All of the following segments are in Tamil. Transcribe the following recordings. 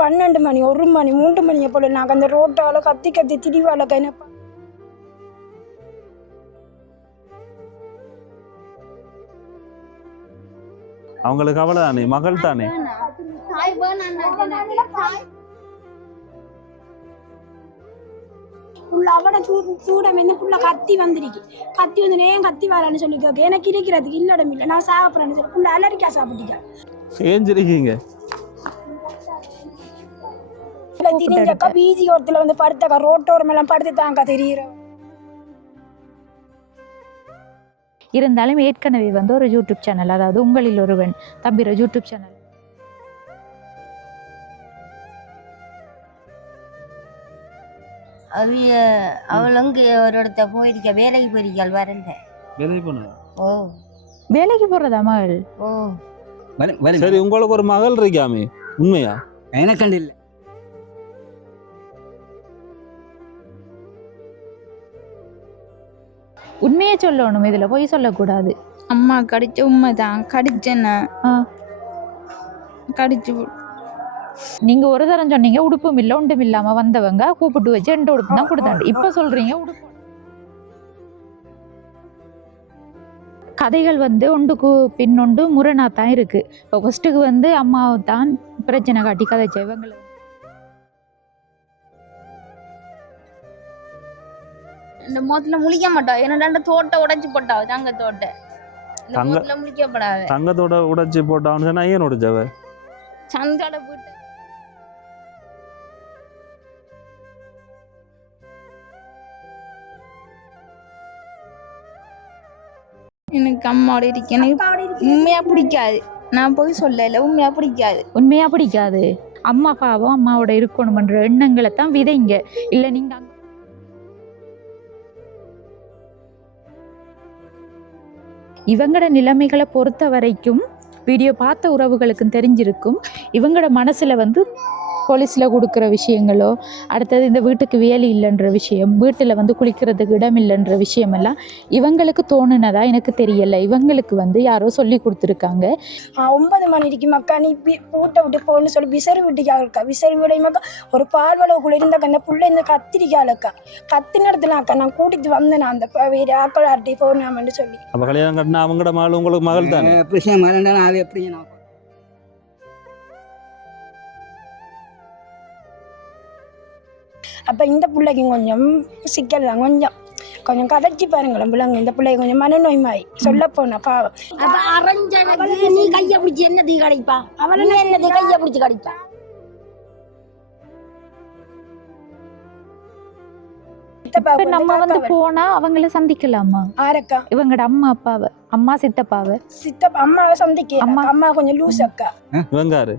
12 மணி 1 மணி 3 மணியை போல நாங்கள் அந்த ரோட்டால் கத்தி கத்தி திரிவால கைனப்பா. அவங்களுக்கு அவளை தானே, மகள் தானே. அவட சூடம் என்ன புள்ள கத்தி வந்துருக்கு. கத்தி வந்து ஏன் கத்தி வரான்னு சொல்லி கேட்க எனக்கு இருக்கிறதுக்கு இல்லடம் இல்லை, நான் சாப்பிட்றேன்னு சொல்லி புள்ள அலரிக்கா சாப்பிட்டீங்க செஞ்சிருக்கீங்க. திரிஞ்சக்கா பீஜி ஓரத்தில் வந்து படுத்தக்கா ரோட்டோரம் எல்லாம் படுத்து தாங்க தெரியுறோம். இருந்தாலும் ஏற்கனவே வந்து ஒரு யூடியூப் சேனல், அதாவது உங்களில் ஒருவன் தம்பிர யூடியூப் சேனல் அவளுங்க ஒரு இடத்த போயிருக்க, வேலைக்கு போயிருக்காள் வரல. வேலைக்கு போனா? ஓ வேலைக்கு போறதா மகள்? ஓ சரி, உங்களுக்கு ஒரு மகள் இருக்காமே, உண்மையா? எனக்கு இல்லை. உண்மையே சொல்லணும், இதுல போய் சொல்லக்கூடாது. அம்மா கடிச்ச உண்மைதான், கடிச்சேன்னா கடிச்சு. நீங்க ஒரு தரம் சொன்னீங்க உடுப்பும் இல்ல ஒன்றும் இல்லாம வந்தவங்க கூப்பிட்டு வச்சு 2 உடுப்பு தான் கொடுத்தாங்க. இப்ப சொல்றீங்க உடுப்பு. கதைகள் வந்து ஒன்றுக்கு பின்னொண்டு முரணாத்தான் இருக்கு. இப்போ ஃபர்ஸ்ட்டுக்கு வந்து அம்மாவை தான் பிரச்சனை காட்டி கதைச்ச இவங்களை இந்த மோத்துல முழிக்க மாட்டா. என்னடா தோட்டை உடைச்சு போட்டா, தங்க தோட்டை இந்த மோத்துல முழிக்கப்படாது. தங்கத்தோட உடைச்சு போட்டான்னு சொன்னா ஏன் உடைச்சவ? சந்தாட போட்டு எனக்கு அம்மாவோட இருக்கு. எனக்கு உண்மையா பிடிக்காது. நான் போய் சொல்லல, உண்மையா பிடிக்காது. உண்மையா பிடிக்காது. அம்மா பாவம் அம்மாவோட இருக்கணும்ன்ற எண்ணங்களை தான் விதைங்க. இல்ல நீங்க இவங்களோட நிலைமைகளை பொறுத்த வரைக்கும் வீடியோ பார்த்த உறவுகளுக்கும் தெரிஞ்சிருக்கும். இவங்களோட மனசுல வந்து போலீஸில் கொடுக்குற விஷயங்களோ, அடுத்தது இந்த வீட்டுக்கு வேலை இல்லைன்ற விஷயம், வீட்டில் வந்து குளிக்கிறதுக்கு இடம் இல்லைன்ற விஷயமெல்லாம் இவங்களுக்கு தோணுனதா எனக்கு தெரியலை. இவங்களுக்கு வந்து யாரோ சொல்லி கொடுத்துருக்காங்க. 9 மணி இருக்கு மக்கா, நீ பூட்டை விட்டு போகணும்னு சொல்லி விசறி விட்டுக்கா இருக்கா. விசறி விட மக்கா ஒரு பால்வளவுக்குள்ள இருந்தாக்கா அந்த பிள்ளை இந்த கத்திரிக்காலக்கா கத்தி நேரத்தில் அக்கா நான் கூட்டிட்டு வந்தேன். நான் அந்த வேறு ஆக்கள் ஆட்டி போனாமன்னு சொல்லி. அப்போ கல்யாணம் கட்டினா அவங்களோட மகள் உங்களுக்கு மகள் தானே? அது எப்படி அப்போ இந்த பிள்ளைக்கு கொஞ்சம் சிக்கல் தான். கொஞ்சம் கொஞ்சம் கதைச்சி பாருங்களேன் பிள்ளைங்க. இந்த பிள்ளைக்கு கொஞ்சம் மனநோய் மாய் சொல்ல போனா பாவம். நீ கைய பிடிச்சி என்னது கிடைப்பா? அவள என்னது கைய பிடிச்சி கிடைப்பா? நம்ம வந்து போனா அவங்கள சந்திக்கலாமா? ஆரக்கா இவங்கட அம்மா அப்பாவை, அம்மா சித்தப்பாவை. சித்தப்பா அம்மாவை சந்திக்க அம்மா கொஞ்சம் லூஸ் அக்கா. இவங்காரு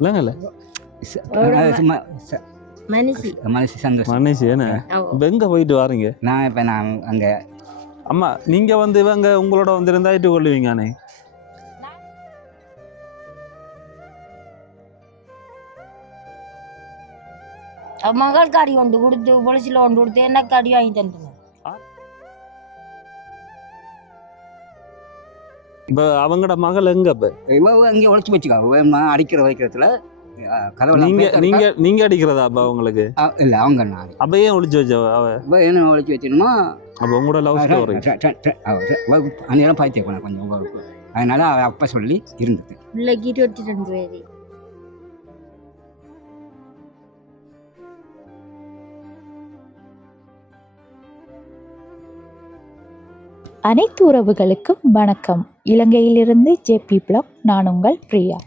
இல்லைங்கல்ல மனசு சந்தோஷம். மனுஷி என்ன எங்க போயிட்டு வாரீங்க? நான் இப்ப நான் அங்க அம்மா நீங்க வந்து இவங்க உங்களோட வந்து இருந்தாயிட்டு கொள்ளுவீங்கண்ணே. மகள் காரி ஒன்று கொடுத்து பொலிசில ஒன்று கொடுத்து என்ன காரி வாங்கி தந்துடும். இப்ப அவங்களோட மகள் எங்க? அங்கே உழைச்சி வச்சுக்கோ அடிக்கிற வைக்கிறதுல நீங்க நீங்க நீங்க அடிக்கிறதா அப்ப அவங்களுக்கு? இல்ல அவங்க அப்ப ஏன் ஒளிச்சு வச்ச அவ? என்ன ஒழிச்சு வச்சணுமா? அப்ப உங்களோட லவ் ஸ்டோரி அந்நேரம் பாய்த்தே போன கொஞ்சம் உங்களுக்கு. அதனால அவ அப்பா சொல்லி இருந்தது. பிள்ளைக்கு 22 வயது. அனைத்து உறவுகளுக்கும் வணக்கம். இலங்கையிலிருந்து ஜேபி பிளாக், நான் உங்கள் பிரியா.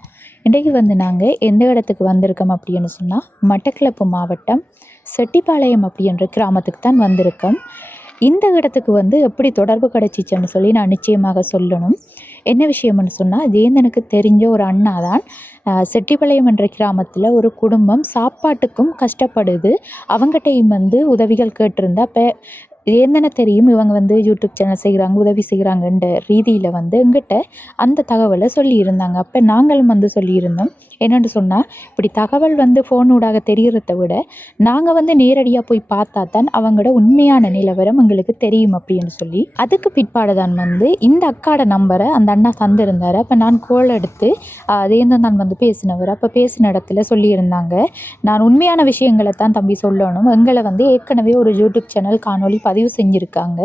இன்றைக்கு வந்து நாங்கள் எந்த இடத்துக்கு வந்திருக்கோம் அப்படின்னு சொன்னால், மட்டக்களப்பு மாவட்டம் செட்டிப்பாளையம் அப்படின்ற கிராமத்துக்கு தான் வந்திருக்கோம். இந்த இடத்துக்கு வந்து எப்படி தொடர்பு கிடச்சிச்சுன்னு சொல்லி நான் நிச்சயமாக சொல்லணும். என்ன விஷயம்னு சொன்னால், ஜெயந்தனுக்கு தெரிஞ்ச ஒரு அண்ணா தான் செட்டிப்பாளையம் என்ற கிராமத்தில் ஒரு குடும்பம் சாப்பாட்டுக்கும் கஷ்டப்படுது. அவங்ககிட்டையும் வந்து உதவிகள் கேட்டிருந்தா. அப்போ என்னென்ன தெரியும் இவங்க வந்து யூடியூப் சேனல் செய்கிறாங்க, உதவி செய்கிறாங்கன்ற ரீதியில் வந்து எங்கிட்ட அந்த தகவலை சொல்லியிருந்தாங்க. அப்போ நாங்களும் வந்து சொல்லியிருந்தோம் என்னென்னு சொன்னால், இப்படி தகவல் வந்து ஃபோன் ஊடாக தெரிகிறத விட நாங்கள் வந்து நேரடியாக போய் பார்த்தா தான் அவங்களோட உண்மையான நிலவரம் எங்களுக்கு தெரியும் அப்படின்னு சொல்லி, அதுக்கு பிற்பாடு தான் வந்து இந்த அக்காட நம்பரை அந்த அண்ணா தந்திருந்தார். அப்போ நான் கோல் எடுத்து அதேந்தான் நான் வந்து பேசினவர். அப்போ பேசின இடத்துல சொல்லியிருந்தாங்க, நான் உண்மையான விஷயங்களை தான் தம்பி சொல்லணும், எங்களை வந்து ஏற்கனவே ஒரு யூடியூப் சேனல் காணொளி பதிவு செஞ்சுருக்காங்க,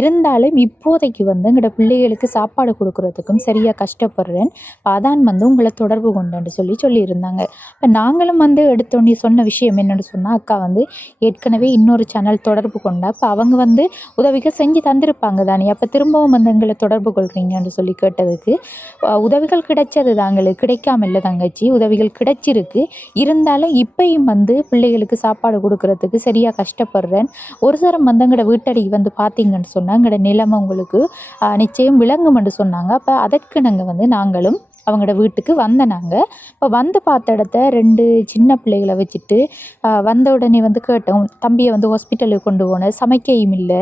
இருந்தாலும் இப்போதைக்கு வந்து எங்களோட பிள்ளைகளுக்கு சாப்பாடு கொடுக்குறதுக்கும் சரியாக கஷ்டப்படுறேன், அதான் வந்து உங்களை தொடர்பு கொண்டேன்னு சொல்லியிருந்தாங்க. இப்போ நாங்களும் வந்து எடுத்தோன்னே சொன்ன விஷயம் என்னென்னு சொன்னால், அக்கா வந்து ஏற்கனவே இன்னொரு சேனல் தொடர்பு கொண்டா இப்போ அவங்க வந்து உதவிகள் செஞ்சு தந்திருப்பாங்க தானே, அப்போ திரும்பவும் வந்து எங்களை தொடர்பு கொள்கிறீங்கன்னு சொல்லி கேட்டதுக்கு, உதவிகள் கிடைச்சது தாங்களுக்கு, கிடைக்காம இல்லை தங்கச்சி, உதவிகள் கிடைச்சிருக்கு, இருந்தாலும் இப்பயும் வந்து பிள்ளைகளுக்கு சாப்பாடு கொடுக்கறதுக்கு சரியாக கஷ்டப்படுறேன், ஒரு தரம் வந்து எங்களோட வீட்டடி வந்து பார்த்தீங்கன்னு சொன்னால் எங்களோட நிலைமை உங்களுக்கு நிச்சயம் விளங்குமென்று சொன்னாங்க. அப்போ அதற்கு நாங்கள் வந்து நாங்களும் அவங்களோட வீட்டுக்கு நாங்கள் இப்போ வந்து பார்த்த இடத்த 2 சின்ன பிள்ளைகளை வச்சுட்டு வந்த உடனே வந்து கேட்டோம், தம்பியை வந்து ஹாஸ்பிட்டலுக்கு கொண்டு போனேன், சமைக்கையும் இல்லை,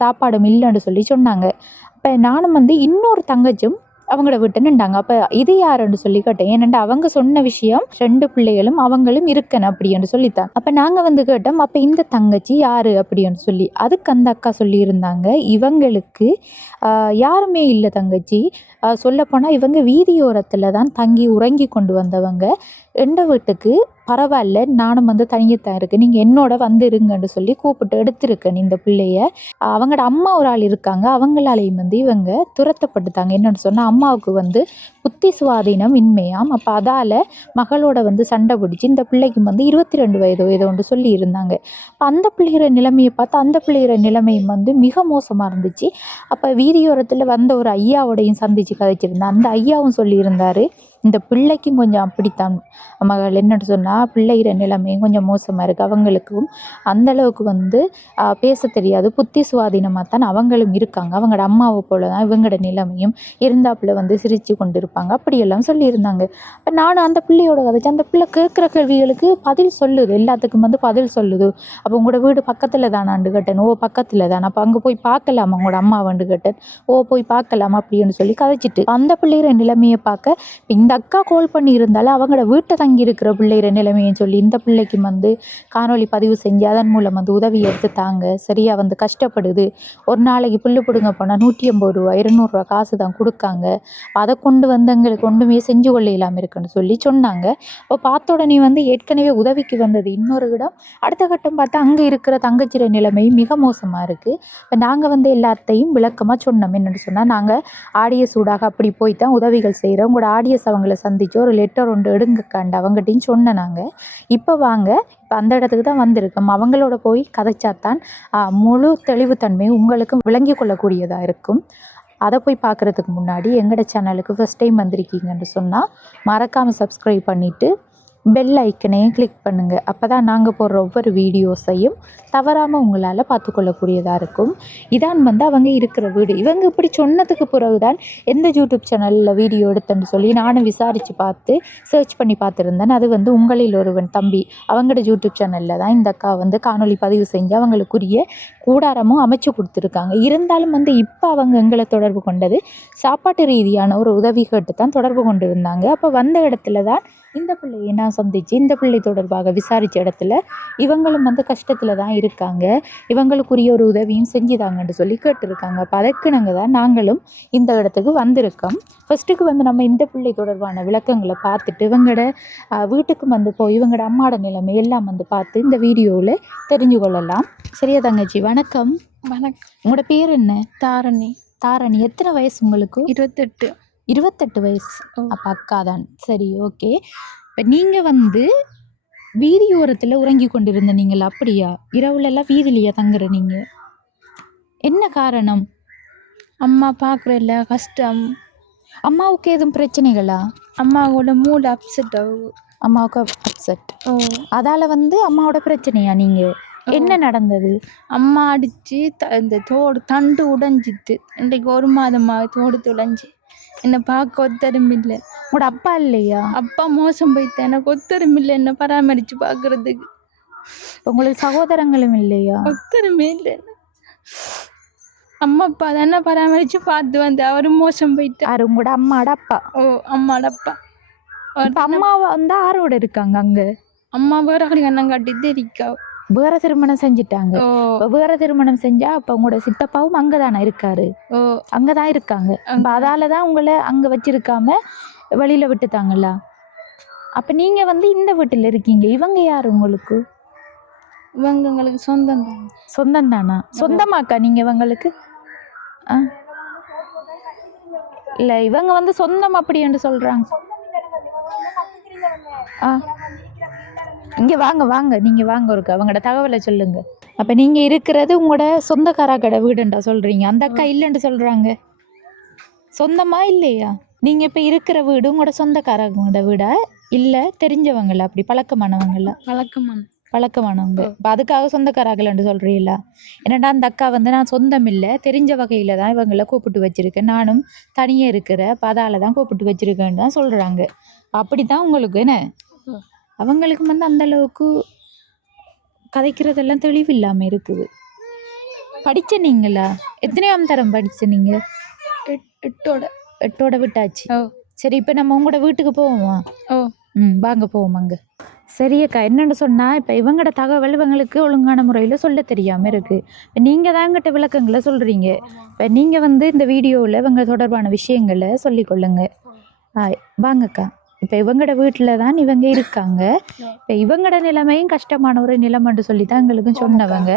சாப்பாடும் இல்லைன்னு சொல்லி சொன்னாங்க. இப்போ நானும் வந்து இன்னொரு தங்கச்சும் அவங்கள விட்டு நின்றாங்க. அப்போ இது யாருன்னு சொல்லி கேட்டேன், ஏனெண்டா அவங்க சொன்ன விஷயம் 2 பிள்ளைகளும் அவங்களும் இருக்கணும் அப்படின்னு சொல்லித்தான். அப்போ நாங்கள் வந்து கேட்டோம், அப்போ இந்த தங்கச்சி யார் அப்படின்னு சொல்லி, அதுக்கு அந்த அக்கா சொல்லியிருந்தாங்க, இவங்களுக்கு யாருமே இல்லை தங்கச்சி, சொல்லப்போனால் இவங்க வீதியோரத்தில் தான் தங்கி உறங்கி கொண்டு வந்தவங்க, எந்த வீட்டுக்கு பரவாயில்ல நானும் வந்து தனியத்தான் இருக்குது, நீங்கள் என்னோட வந்து இருங்கன்னு சொல்லி கூப்பிட்டு எடுத்திருக்கேன் இந்த பிள்ளைய, அவங்களோட அம்மா ஒரு ஆள் இருக்காங்க, அவங்களாலையும் வந்து இவங்க துரத்தப்பட்டுட்டாங்க. என்னென்னு சொன்னால் அம்மாவுக்கு வந்து புத்தி சுவாதீனம் இன்மையாம், அப்போ அதால் மகளோட வந்து சண்டை பிடிச்சி இந்த பிள்ளைக்கு வந்து 22 வயதோ ஏதோ ஒன்று சொல்லி இருந்தாங்க. அப்போ அந்த பிள்ளைகிற நிலைமையை பார்த்து அந்த பிள்ளைகிற நிலைமையும் வந்து மிக மோசமாக இருந்துச்சு. அப்போ வீதியோரத்தில் வந்த ஒரு ஐயாவோடையும் சந்தித்து கதைச்சிருந்தேன். அந்த ஐயாவும் சொல்லியிருந்தார், இந்த பிள்ளைக்கும் கொஞ்சம் அப்படித்தான் மகள், என்னென்னு சொன்னால் பிள்ளைகிற நிலைமையும் கொஞ்சம் மோசமாக இருக்குது, அவங்களுக்கும் அந்தளவுக்கு வந்து பேச தெரியாது, புத்தி சுவாதீனமாக தான் அவங்களும் இருக்காங்க, அவங்களோட அம்மாவை போல தான் இவங்களோட நிலைமையும் இருந்தாப்புல வந்து சிரித்து கொண்டு இருப்பாங்க அப்படியெல்லாம் சொல்லியிருந்தாங்க. இப்போ நானும் அந்த பிள்ளையோட கதைச்சு, அந்த பிள்ளை கேட்குற கேள்விகளுக்கு பதில் சொல்லுது, எல்லாத்துக்கும் வந்து பதில் சொல்லுது. அப்போ உங்களோட வீடு பக்கத்தில் தானான்னு கேட்டேன், ஓ பக்கத்தில் தான், அப்போ அங்கே போய் பார்க்கலாமா உங்களோட அம்மாவான்னு கேட்டேன், ஓ போய் பார்க்கலாமா அப்படின்னு சொல்லி கதைச்சிட்டு அந்த பிள்ளைகிற நிலைமையை பார்க்க இந்த அக்கா கால் பண்ணி இருந்தாலும் அவங்களோட வீட்டை தங்கி இருக்கிற பிள்ளைகிற நிலைமைன்னு சொல்லி இந்த பிள்ளைக்கு வந்து காணொலி பதிவு செஞ்சு அதன் மூலம் வந்து உதவி எடுத்து தாங்க, சரியாக வந்து கஷ்டப்படுது, ஒரு நாளைக்கு புல்லு பிடுங்க போனால் 180 ரூபா 200 ரூபா காசு தான் கொடுக்காங்க, அதை கொண்டு வந்து எங்களுக்கு ஒன்றுமே செஞ்சு கொள்ள இல்லாமல் இருக்குன்னு சொல்லி சொன்னாங்க. இப்போ பார்த்த உடனே வந்து ஏற்கனவே உதவிக்கு வந்தது இன்னொரு இடம், அடுத்த கட்டம் பார்த்தா அங்கே இருக்கிற தங்கச்சிற நிலைமை மிக மோசமாக இருக்குது. இப்போ நாங்கள் வந்து எல்லாத்தையும் விளக்கமாக சொன்னோம், என்னென்னு சொன்னால் நாங்கள் ஆடியஸ் ஊடாக அப்படி போய் தான் உதவிகள் செய்கிறோம், உங்களோட ஆடியஸ் அவங்கள சந்திச்சு ஒரு லெட்டர் ஒன்று எடுங்கக்காண்டு அவங்ககிட்டையும் சொன்னாங்க. இப்போ வாங்க, இப்போ அந்த இடத்துக்கு தான் வந்திருக்கோம், அவங்களோட போய் கதைச்சாத்தான் முழு தெளிவுத்தன்மையும் உங்களுக்கு விளங்கி கொள்ளக்கூடியதாக இருக்கும். அதை போய் பார்க்குறதுக்கு முன்னாடி எங்களோட சேனலுக்கு ஃபஸ்ட் டைம் வந்திருக்கீங்கன்னு சொன்னால் மறக்காமல் சப்ஸ்கிரைப் பண்ணிவிட்டு பெல் ஐக்கனையும் கிளிக் பண்ணுங்கள், அப்போ தான் நாங்கள் போடுற ஒவ்வொரு வீடியோஸையும் தவறாமல் உங்களால் பார்த்துக்கொள்ளக்கூடியதாக இருக்கும். இதான் வந்து அவங்க இருக்கிற வீடு. இவங்க இப்படி சொன்னதுக்கு பிறகு தான் எந்த யூடியூப் சேனலில் வீடியோ எடுத்தேன்னு சொல்லி நானும் விசாரித்து பார்த்து சர்ச் பண்ணி பார்த்துருந்தேன். அது வந்து உங்களில் ஒருவன் தம்பி அவங்களோட யூடியூப் சேனலில் தான் இந்த அக்கா வந்து காணொலி பதிவு செஞ்சு அவங்களுக்குரிய கூடாரமும் அமைச்சு கொடுத்துருக்காங்க. இருந்தாலும் வந்து இப்போ அவங்க எங்களை தொடர்பு கொண்டது சாப்பாட்டு ரீதியான ஒரு உதவி கேட்டு தான் தொடர்பு கொண்டு இருந்தாங்க. அப்போ வந்த இடத்துல தான் இந்த பிள்ளையை நான் சந்தித்து இந்த பிள்ளை தொடர்பாக விசாரித்த இடத்துல இவங்களும் வந்து கஷ்டத்தில் தான் இருக்காங்க, இவங்களுக்குரிய ஒரு உதவியும் செஞ்சுதாங்கன்னு சொல்லி கேட்டுருக்காங்க. அப்போ அதற்கு நாங்களும் இந்த இடத்துக்கு வந்திருக்கோம். ஃபஸ்ட்டுக்கு வந்து நம்ம இந்த பிள்ளை தொடர்பான விளக்கங்களை பார்த்துட்டு இவங்களோட வீட்டுக்கு வந்து போய் இவங்களோட அம்மாவோட நிலைமை எல்லாம் வந்து பார்த்து இந்த வீடியோவில் தெரிஞ்சு கொள்ளலாம். சரியா தங்கச்சி? வணக்கம். வணக்கம். உங்களோட பேர் என்ன? தாரணி. தாரணி. எத்தனை வயசு உங்களுக்கு? 28. 28 வயசு. அப்போ அக்கா தான். சரி, ஓகே. இப்போ நீங்கள் வந்து வீதியோரத்தில் உறங்கி கொண்டிருந்த நீங்கள் அப்படியா? இரவுலெல்லாம் வீதிலையா தங்குற நீங்கள்? என்ன காரணம்? அம்மா பார்க்குறல்ல கஷ்டம். அம்மாவுக்கு எதுவும் பிரச்சனைகளா? அம்மாவோட மூட் அப்செட் ஆகும். அம்மாவுக்கு அப்செட். அதால் வந்து அம்மாவோட பிரச்சனையா? நீங்கள் என்ன நடந்தது? அம்மா அடித்து இந்த தோடு தண்டு உடைஞ்சிட்டு இன்றைக்கு 1 மாதமாக தோடு துடைஞ்சி என்னை பார்க்க ஒத்தரும் இல்லை. உங்களோட அப்பா இல்லையா? அப்பா மோசம் போயிட்டேன், எனக்கு ஒத்தரும் இல்லை என்னை பராமரித்து பார்க்குறதுக்கு. உங்களுக்கு சகோதரங்களும் இல்லையா? ஒத்தருமே இல்லை. அம்மா அப்பா தானே பராமரிச்சு பார்த்து வந்து அவரும் மோசம் போயிட்டு. யாரு உங்களோட அம்மாட அப்பா? ஓ அம்மாட அப்பா. இப்ப அம்மா வந்து ஆரோட இருக்காங்க அங்க? அம்மா வேற கல்யாணம் கட்டிட்டு இருக்கா. வேற திருமணம் செஞ்சுட்டாங்க. ஓ இப்ப வேற திருமணம் செஞ்சா அப்ப உங்களோட சித்தப்பாவும் அங்கதானே இருக்காரு? ஓ அங்கதான் இருக்காங்க. அப்ப அதாலதான் உங்களை அங்க வச்சிருக்காம வெளியில விட்டுட்டாங்களா? அப்ப நீங்க வந்து இந்த வீட்டுல இருக்கீங்க. இவங்க யாரு உங்களுக்கு? இவங்க எங்களுக்கு சொந்தம் தான். சொந்தம் தானா? சொந்தமாக்கா நீங்க இவங்களுக்கு? இல்ல இவங்க வந்து சொந்தம் அப்படி என்று சொல்றாங்க. இங்க வாங்க வாங்க, நீங்க வாங்க ஒருக்கா அவங்களோட தகவலை சொல்லுங்க. அப்ப நீங்க இருக்கிறது உங்களோட சொந்தக்காரா கடை வீடுண்டா சொல்றீங்க, அந்த அக்கா இல்லைன்னு சொல்றாங்க. சொந்தமா இல்லையா? நீங்க இப்ப இருக்கிற வீடு உங்களோட சொந்தக்காரங்களோட வீடா இல்ல தெரிஞ்சவங்கள, அப்படி பழக்கமானவங்கள? பழக்கமானவங்க. இப்போ அதுக்காக சொந்தக்காராகலன்னு சொல்றீங்களா? என்னடா அந்த அக்கா வந்து நான் சொந்தம் இல்லை தெரிஞ்ச வகையில தான் இவங்களை கூப்பிட்டு வச்சிருக்கேன், நானும் தனியே இருக்கிற பதால தான் கூப்பிட்டு வச்சிருக்கேன்னு தான் சொல்றாங்க. அப்படித்தான் உங்களுக்கு என்ன? அவங்களுக்கு வந்து அந்த அளவுக்கு கதைக்கிறதெல்லாம் தெளிவு இல்லாம இருக்குது. படிச்ச நீங்களா? எத்தனையாம் தரம் படிச்ச நீங்க? எட்டோட விட்டாச்சு. சரி இப்போ நம்ம உங்களோட வீட்டுக்கு போவோமா? வாங்க போவோம் அங்க. சரி அக்கா, என்னென்னு சொன்னால் இப்போ இவங்களோட தகவல் இவங்களுக்கு ஒழுங்கான முறையில் சொல்ல தெரியாமல் இருக்குது. இப்போ நீங்கள் தான் எங்கிட்ட விளக்கங்களை சொல்கிறீங்க. இப்போ நீங்கள் வந்து இந்த வீடியோவில் இவங்க தொடர்பான விஷயங்களை சொல்லிக்கொள்ளுங்க. வாங்கக்கா. இப்போ இவங்களோட வீட்டில் தான் இவங்க இருக்காங்க. இப்போ இவங்களோட நிலைமையும் கஷ்டமான ஒரு நிலைமைன்னு சொல்லி தான் எங்களுக்கும் சொன்னவங்க.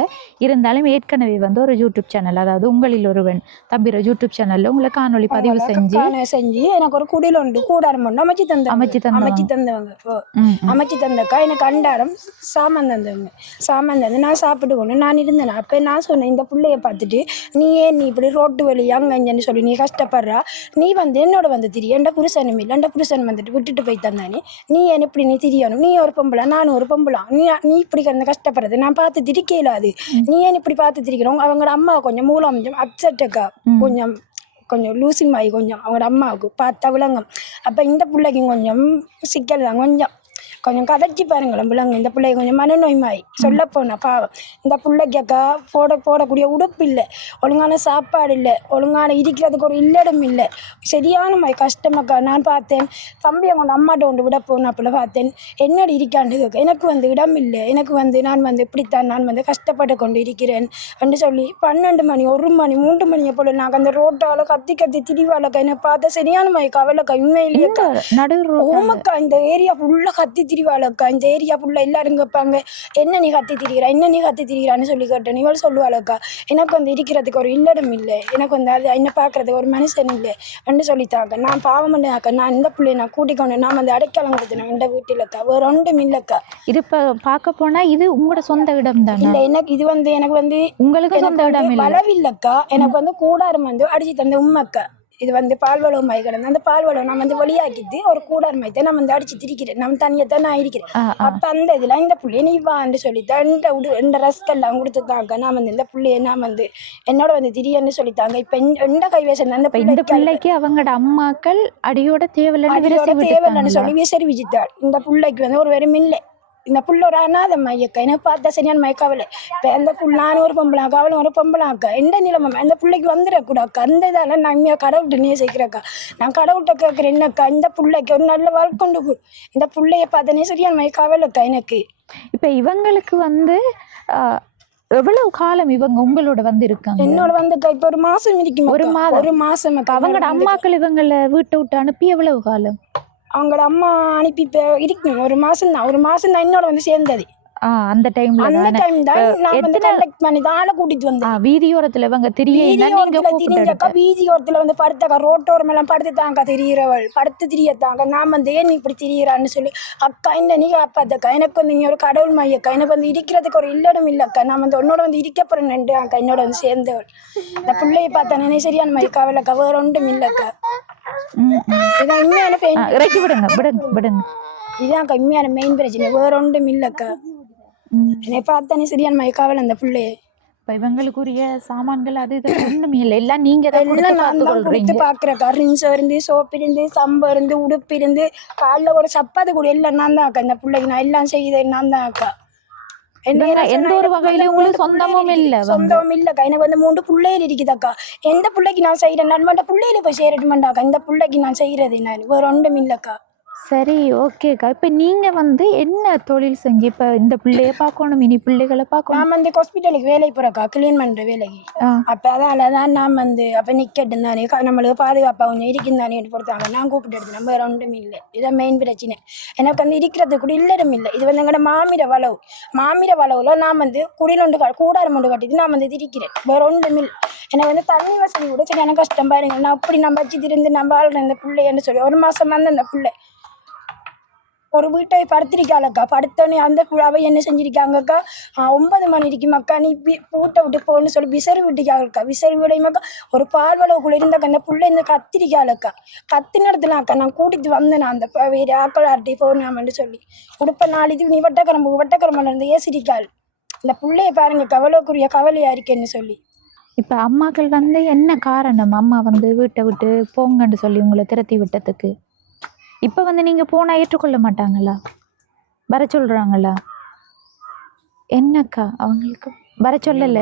இருந்தாலும் ஏற்கனவே வந்து ஒரு யூடியூப் சேனல், அதாவது உங்களில் ஒருவன் தம்பிர யூடியூப் சேனலில் உங்களை காணொலி பதிவு செஞ்சு எனக்கு ஒரு குடியில் உண்டு கூடாரம் ஒன்று அமைச்சு தந்தவங்க. அமைச்சு தந்தக்கா எனக்கு அண்டாரம் சாமான் தந்து நான் சாப்பிட்டு கொண்டு நான் இருந்தேன். அப்போ நான் சொன்னேன், இந்த பிள்ளைய பார்த்துட்டு நீ இப்படி ரோட்டு வழி அங்கன்னு சொல்லி நீ கஷ்டப்படுறா, நீ வந்து என்னோட வந்து திரி, எந்த புருஷனும் இல்லை, எந்த புருஷன் வந்துட்டு விட்டுட்டு போய் தந்தானே, நீ என்ன இப்படி நீ திரியணும், நீ ஒரு பொம்பளை நானும் ஒரு பொம்பளை, நீ இப்படி கிடந்து கஷ்டப்படுறது நான் பார்த்து திரிக்கலாது, நீ ஏன் இப்படி பார்த்து திரிக்கிறோம். அவங்களோட அம்மா கொஞ்சம் மூலம் அப்செட்டுக்கா, கொஞ்சம் லூசிங் கொஞ்சம் அவங்களோட அம்மாவுக்கு பார்த்தா விளங்கும். அப்போ இந்த பிள்ளைக்கு கொஞ்சம் சிக்கல் தான், கொஞ்சம் கதைச்சி பாருங்களேன் பிள்ளைங்க. இந்த பிள்ளைங்க கொஞ்சம் மனநோய்மாய் சொல்லப்போனா பாவம். இந்த பிள்ளைக்கக்கா போடக்கூடிய உடுப்பு இல்லை, ஒழுங்கான சாப்பாடு இல்லை, ஒழுங்கான இருக்கிறதுக்கு ஒரு இல்லடம் இல்லை, சரியான மாதிரி கஷ்டமாக்கா. நான் பார்த்தேன் தம்பி அவங்க அம்மாட்ட கொண்டு விட போனாப்புல பார்த்தேன், என்னடி இருக்காண்டு எனக்கு வந்து இடம் இல்லை, எனக்கு வந்து நான் வந்து இப்படித்தான் நான் வந்து கஷ்டப்பட்டு கொண்டு இருக்கிறேன் என்று சொல்லி 12 மணி 1 மணி 3 மணியை போல நாங்கள் அந்த ரோட்டால் கத்தி திரிவாளக்கா என்னை பார்த்தா சரியான மாதிரி கவலைக்கா. உண்மையிலேயேக்கா ஓமக்கா இந்த ஏரியா ஃபுல்லாக கத்தி திரிவாளக்கா, இந்த ஏரியா ஃபுல்லாக எல்லாரும் கேட்பாங்க, என்ன நீ கத்தி திரிகிறான்னு சொல்லி கேட்டேன். இவள் சொல்லுவாளக்கா, எனக்கு வந்து இருக்கிறதுக்கு ஒரு இல்லடம் இல்லை, எனக்கு வந்து அது என்ன பார்க்கறதுக்கு ஒரு மனுஷன் இல்லை என்று சொல்லித்தாங்க. நான் பாவம் இல்லைக்கா, நான் இந்த பிள்ளைய நான் கூட்டிக்கொண்டு நான் வந்து அடைக்கலம் கொடுத்தேன் இந்த வீட்டிலக்கா, வேறு ஒன்றும் இல்லைக்கா. இது இப்போ பார்க்க போனால் இது உங்களோட சொந்த இடம் தான் இல்லை, எனக்கு இது வந்து எனக்கு வந்து உங்களுக்கு சொந்த இடம் வளவில்லக்கா. எனக்கு வந்து கூடாரம் வந்து அடிச்சு தந்த உண்மைக்கா. இது வந்து பால்வளவு மை கிடந்து அந்த பால்வளவு நான் வந்து வெளியாக்கிட்டு ஒரு கூடார் மைத்தை நான் வந்து அடிச்சு திரிக்கிறேன், நம்ம தனியத்தான் நான் இருக்கிறேன். அப்போ அந்த இதில் இந்த பிள்ளைய நீ வான்னு சொல்லித்தான் இந்த ரஸ்கெல்லாம் கொடுத்துட்டாங்க. நான் வந்து இந்த பிள்ளைய நான் வந்து என்னோட வந்து திரியன்னு சொல்லித்தாங்க. இப்போ எந்த கைவேசம் அந்த பிள்ளைக்கு அவங்களோட அம்மாக்கள் அடியோட தேவையில்லைன்னு சொல்லி விசரி விஜித்தாள். இந்த பிள்ளைக்கு வந்து ஒரு வெறும் இல்லை, இந்த புள்ள ஒரு அனாத மையக்கா, எனக்கு பார்த்தா சரியான மயக்காவலை. இப்போ அந்த புள்ள நானும் ஒரு பொம்பளாக்கா, அவளும் ஒரு பொம்பளாக்கா, எந்த நிலைமை அந்த பிள்ளைக்கு வந்துடக்கூடாக்கா. அந்த இதெல்லாம் நான் இங்கே கடவுள்கிட்ட நேசிக்கிறேக்கா. நான் கடவுள்கிட்ட கேட்குறேன், என்னக்கா இந்த பிள்ளைக்கு ஒரு நல்ல வளர்க்கொண்டு கொடு, இந்த பிள்ளைய பார்த்தனே சரியான மயக்காவலைக்கா எனக்கு. இப்போ இவங்களுக்கு வந்து எவ்வளவு காலம் இவங்க உங்களோட வந்து இருக்காங்க? என்னோட வந்துக்கா இப்போ ஒரு மாதம் இருக்கும். ஒரு மாதம் அவங்களோட அம்மாக்கள் இவங்களை வீட்டை விட்டு அனுப்பி எவ்வளவு காலம்? அவங்களோட அம்மா அனுப்பி இப்போ இருக்கும் ஒரு மாதம் தான் என்னோட வந்து சேர்ந்தது. அந்த டைம்ல அந்த டைம் தான் நான் வந்து கலெக்ட் பண்ணி தான் ஆளை கூட்டிட்டு வந்தேன். வீதியோரத்துல இவங்க வீதியோரத்துல வந்து படுத்தாக்கா, ரோட்டோரம் எல்லாம் படுத்து தாங்க திரியறவள், படுத்து திரியத்தாங்க. நான் வந்து ஏன் இப்படி திரியிறான்னு சொல்லி, அக்கா இந்த நீ காப்பாத்தக்கா, எனக்கு வந்து நீ ஒரு கடவுள் மையக்கா, எனக்கு வந்து இருக்கிறதுக்கு ஒரு இல்லடம் இல்லக்கா, நான் வந்து உன்னோட வந்து இருக்க போறேன் அக்கா, என்னோட வந்து சேர்ந்தவள். இந்த பிள்ளைய பார்த்தானே சரியான மையக்கா, அவளக்கா வேற ஒன்றும் இல்லக்கா. இதான் உண்மையான இதான் உண்மையான மெயின் பிரச்சனை, வேற ஒன்றும் இல்லக்கா. என்னை பார்த்தானே சரியான மயக்காவல் அந்த பிள்ளைய. இப்போ இவங்களுக்குரிய சாமான்கள் அது இது ஒன்றுமே இல்லை, எல்லாம் நீங்கள் எல்லாம் நான் தான் கொடுத்து பார்க்குறேக்கா. ரின்ஸ் இருந்து, சோப்பு இருந்து, சம்பு இருந்து, உடுப்பு இருந்து, காலில் ஒரு சப்பாத்து கூட எல்லாம் நான் தான் அக்கா. இந்த பிள்ளைக்கு நான் எல்லாம் செய்தேன் நான் தான் அக்கா. எந்த ஒரு வகையிலும் உங்களுக்கு சொந்தமும் இல்ல சொந்தமும் இல்லக்கா. எனக்கு வந்து 3 பிள்ளைகள் இருக்குதாக்கா. எந்த பிள்ளைக்கு நான் செய்யறேன் நண்பன் பிள்ளையில போய் சேரட்டுமாண்டாக்கா. இந்த பிள்ளைக்கு நான் செய்யறது நான் வேற ஒன்றும் இல்லக்கா. சரி ஓகேக்கா. இப்போ நீங்கள் வந்து என்ன தொழில் செஞ்சு இப்போ இந்த பிள்ளைய பார்க்கணும், இனி பிள்ளைகளை பார்க்கணும்? நான் வந்து ஹாஸ்பிட்டலுக்கு வேலைக்கு போகிறக்கா, கிளீன் பண்ணுற வேலைக்கு. அப்போ அதால தான் நான் வந்து அப்போ நிற்கட்டும் தானே நம்மளுக்கு பாதுகாப்பாக கொஞ்சம் இருக்கும் தானே பொறுத்தாங்க. நான் கூப்பிட்டு எடுத்து நம்ம வேறு ஒன்றும் இல்லை. இதான் மெயின் பிரச்சனை. எனக்கு வந்து இருக்கிறது கூட இல்லறம் இல்லை. இது வந்து எங்களோட மாமிர வளவுல நான் வந்து குடியில் கூடாரம் ஒன்று கட்டிட்டு நான் வந்து திரிக்கிறேன். வேறு ஒன்றும் இல்லை. எனக்கு வந்து தண்ணி வசதி கூட சரி எனக்கு கஷ்டம் பாருங்க. நான் அப்படி நம்ம வச்சு திருந்து நம்ம வாழ்கிறேன் இந்த பிள்ளைன்னு சொல்லி 1 மாதம் வந்து அந்த பிள்ளை ஒரு வீட்டை படுத்திருக்காளக்கா. படுத்தோடனே அந்த அவை என்ன செஞ்சிருக்காங்கக்கா, 9 மணி இருக்குமாக்கா நீ பூட்டை விட்டு போன்னு சொல்லி விசறி விட்டுக்காங்கக்கா. விசறி விடையுமாக்கா ஒரு பால்வளவுக்குள்ள இருந்தாக்கா அந்த பிள்ளை இந்த கத்திரிக்காளக்கா. கத்தின இடத்துலக்கா நான் கூட்டிட்டு வந்தேன். அந்த வேறு ஆக்களாட்டி போனாமன்னு சொல்லி உடுப்ப 4 இதுக்கு நீ வட்டக்கிழமை இருந்து ஏசிரிக்காள். இந்த பிள்ளைய பாருங்க கவலைக்குரிய கவலையா இருக்கேன்னு சொல்லி. இப்போ அம்மாக்கள் வந்து என்ன காரணம் அம்மா வந்து வீட்டை விட்டு போங்கன்னு சொல்லி உங்களை திரட்டி விட்டதுக்கு? இப்போ வந்து நீங்கள் போனால் ஏற்றுக்கொள்ள மாட்டாங்களா? வர சொல்கிறாங்களா? என்னக்கா அவங்களுக்கு வர சொல்லல?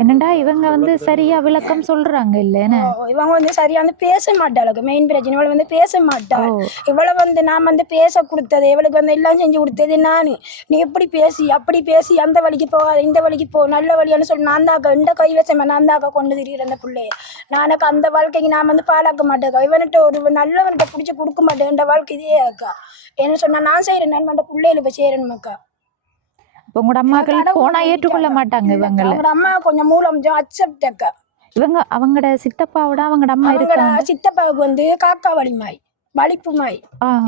என்னடா இவங்க வந்து சரியா விளக்கம் சொல்றாங்க இல்லைன்னு. இவங்க வந்து சரியா வந்து பேச மாட்டாளுக்கு. மெயின் பிரச்சனை இவளை வந்து பேச மாட்டாள். இவளை வந்து நான் வந்து பேச கொடுத்தது இவளுக்கு வந்து எல்லாம் செஞ்சு கொடுத்தது நான். நீ எப்படி பேசி அப்படி பேசி அந்த வழிக்கு போகாத இந்த வழிக்கு போ நல்ல வழியான்னு சொல்லி நான் தாக்கா இந்த கைவசமா நான் தாக்கா கொண்டு திரிகிற அந்த பிள்ளைய. நானுக்கு அந்த வாழ்க்கைக்கு நான் வந்து பாலாக்க மாட்டேக்கா. இவன்கிட்ட ஒரு நல்லவன்கிட்ட பிடிச்சி கொடுக்க மாட்டேன். இந்த வாழ்க்கை இதே அக்கா என்ன சொன்னா நான் செய்யறேன். நான் அந்த பிள்ளையில போய் சேரணுமாக்கா. இப்போ உங்களோட அம்மாக்கள் போனா ஏற்றுக்கொள்ள மாட்டாங்க. இவங்களோட அம்மா கொஞ்சம் மூலம் அக்செப்ட் அக்கா. அவங்களோட சித்தப்பாவோட அவங்களோட அம்மா இருக்காங்க. சித்தப்பாவுக்கு வந்து காக்கா வலிமாய் வலிப்பு மாய்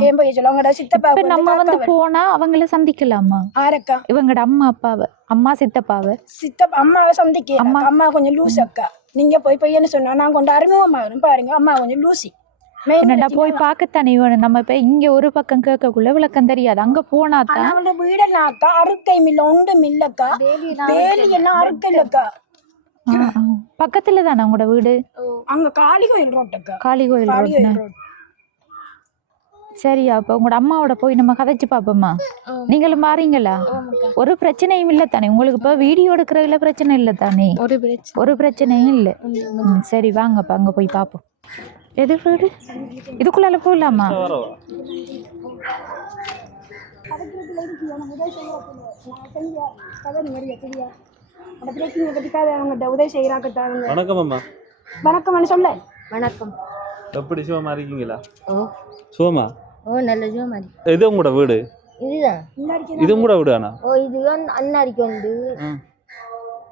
ஏன் போய் சொல்ல அவங்களோட சித்தப்பா. நம்ம வந்து போனா அவங்கள சந்திக்கலாமா? ஆரக்கா இவங்களோட அம்மா சித்தப்பாவை அம்மாவை சந்திக்க. அம்மா கொஞ்சம் லூஸ் அக்கா. நீங்க போய் என்ன சொன்னா நான் கொஞ்சம் அறிமுகமாகணும் பாருங்க. அம்மா கொஞ்சம் லூசி. என்னடா போய் பார்க்கத்தானே வேணும். நம்ம இப்ப இங்க ஒரு பக்கம் கேட்கக்குள்ள விளக்கம் தெரியாது. அங்க போனா தான் அவங்களோட வீடனாக்கா அறுக்கை மில்ல ஒன்று மில்லக்கா. வேலி எல்லாம் அறுக்கை இல்லக்கா. பக்கத்துல தானே உங்களோட வீடு? அங்க காளி கோயில் ரோட்டக்கா. காளி கோயில் ரோட். சரியா? அப்ப உங்களோட அம்மாவோட போய் நம்ம கதைச்சு பாப்போமா? நீங்களும் மாறீங்களா? ஒரு பிரச்சனையும் இல்லை தானே உங்களுக்கு? இப்ப வீடியோ எடுக்கிறதுல பிரச்சனை இல்லை தானே? ஒரு பிரச்சனையும் இல்லை. சரி வாங்கப்பா அங்க போய் பாப்போம். எது வீடு? இதுக்குள்ளால போகலாமா? வணக்கம் சொல்ல. வணக்கம். எப்படி சுகமா இருக்கீங்களா? சுகமா? ஓ நல்ல சுகமா. இது உங்களோட வீடு? இதுதான். இது உங்களோட வீடானா? ஓ இது அண்ணாரிக்கு வந்து.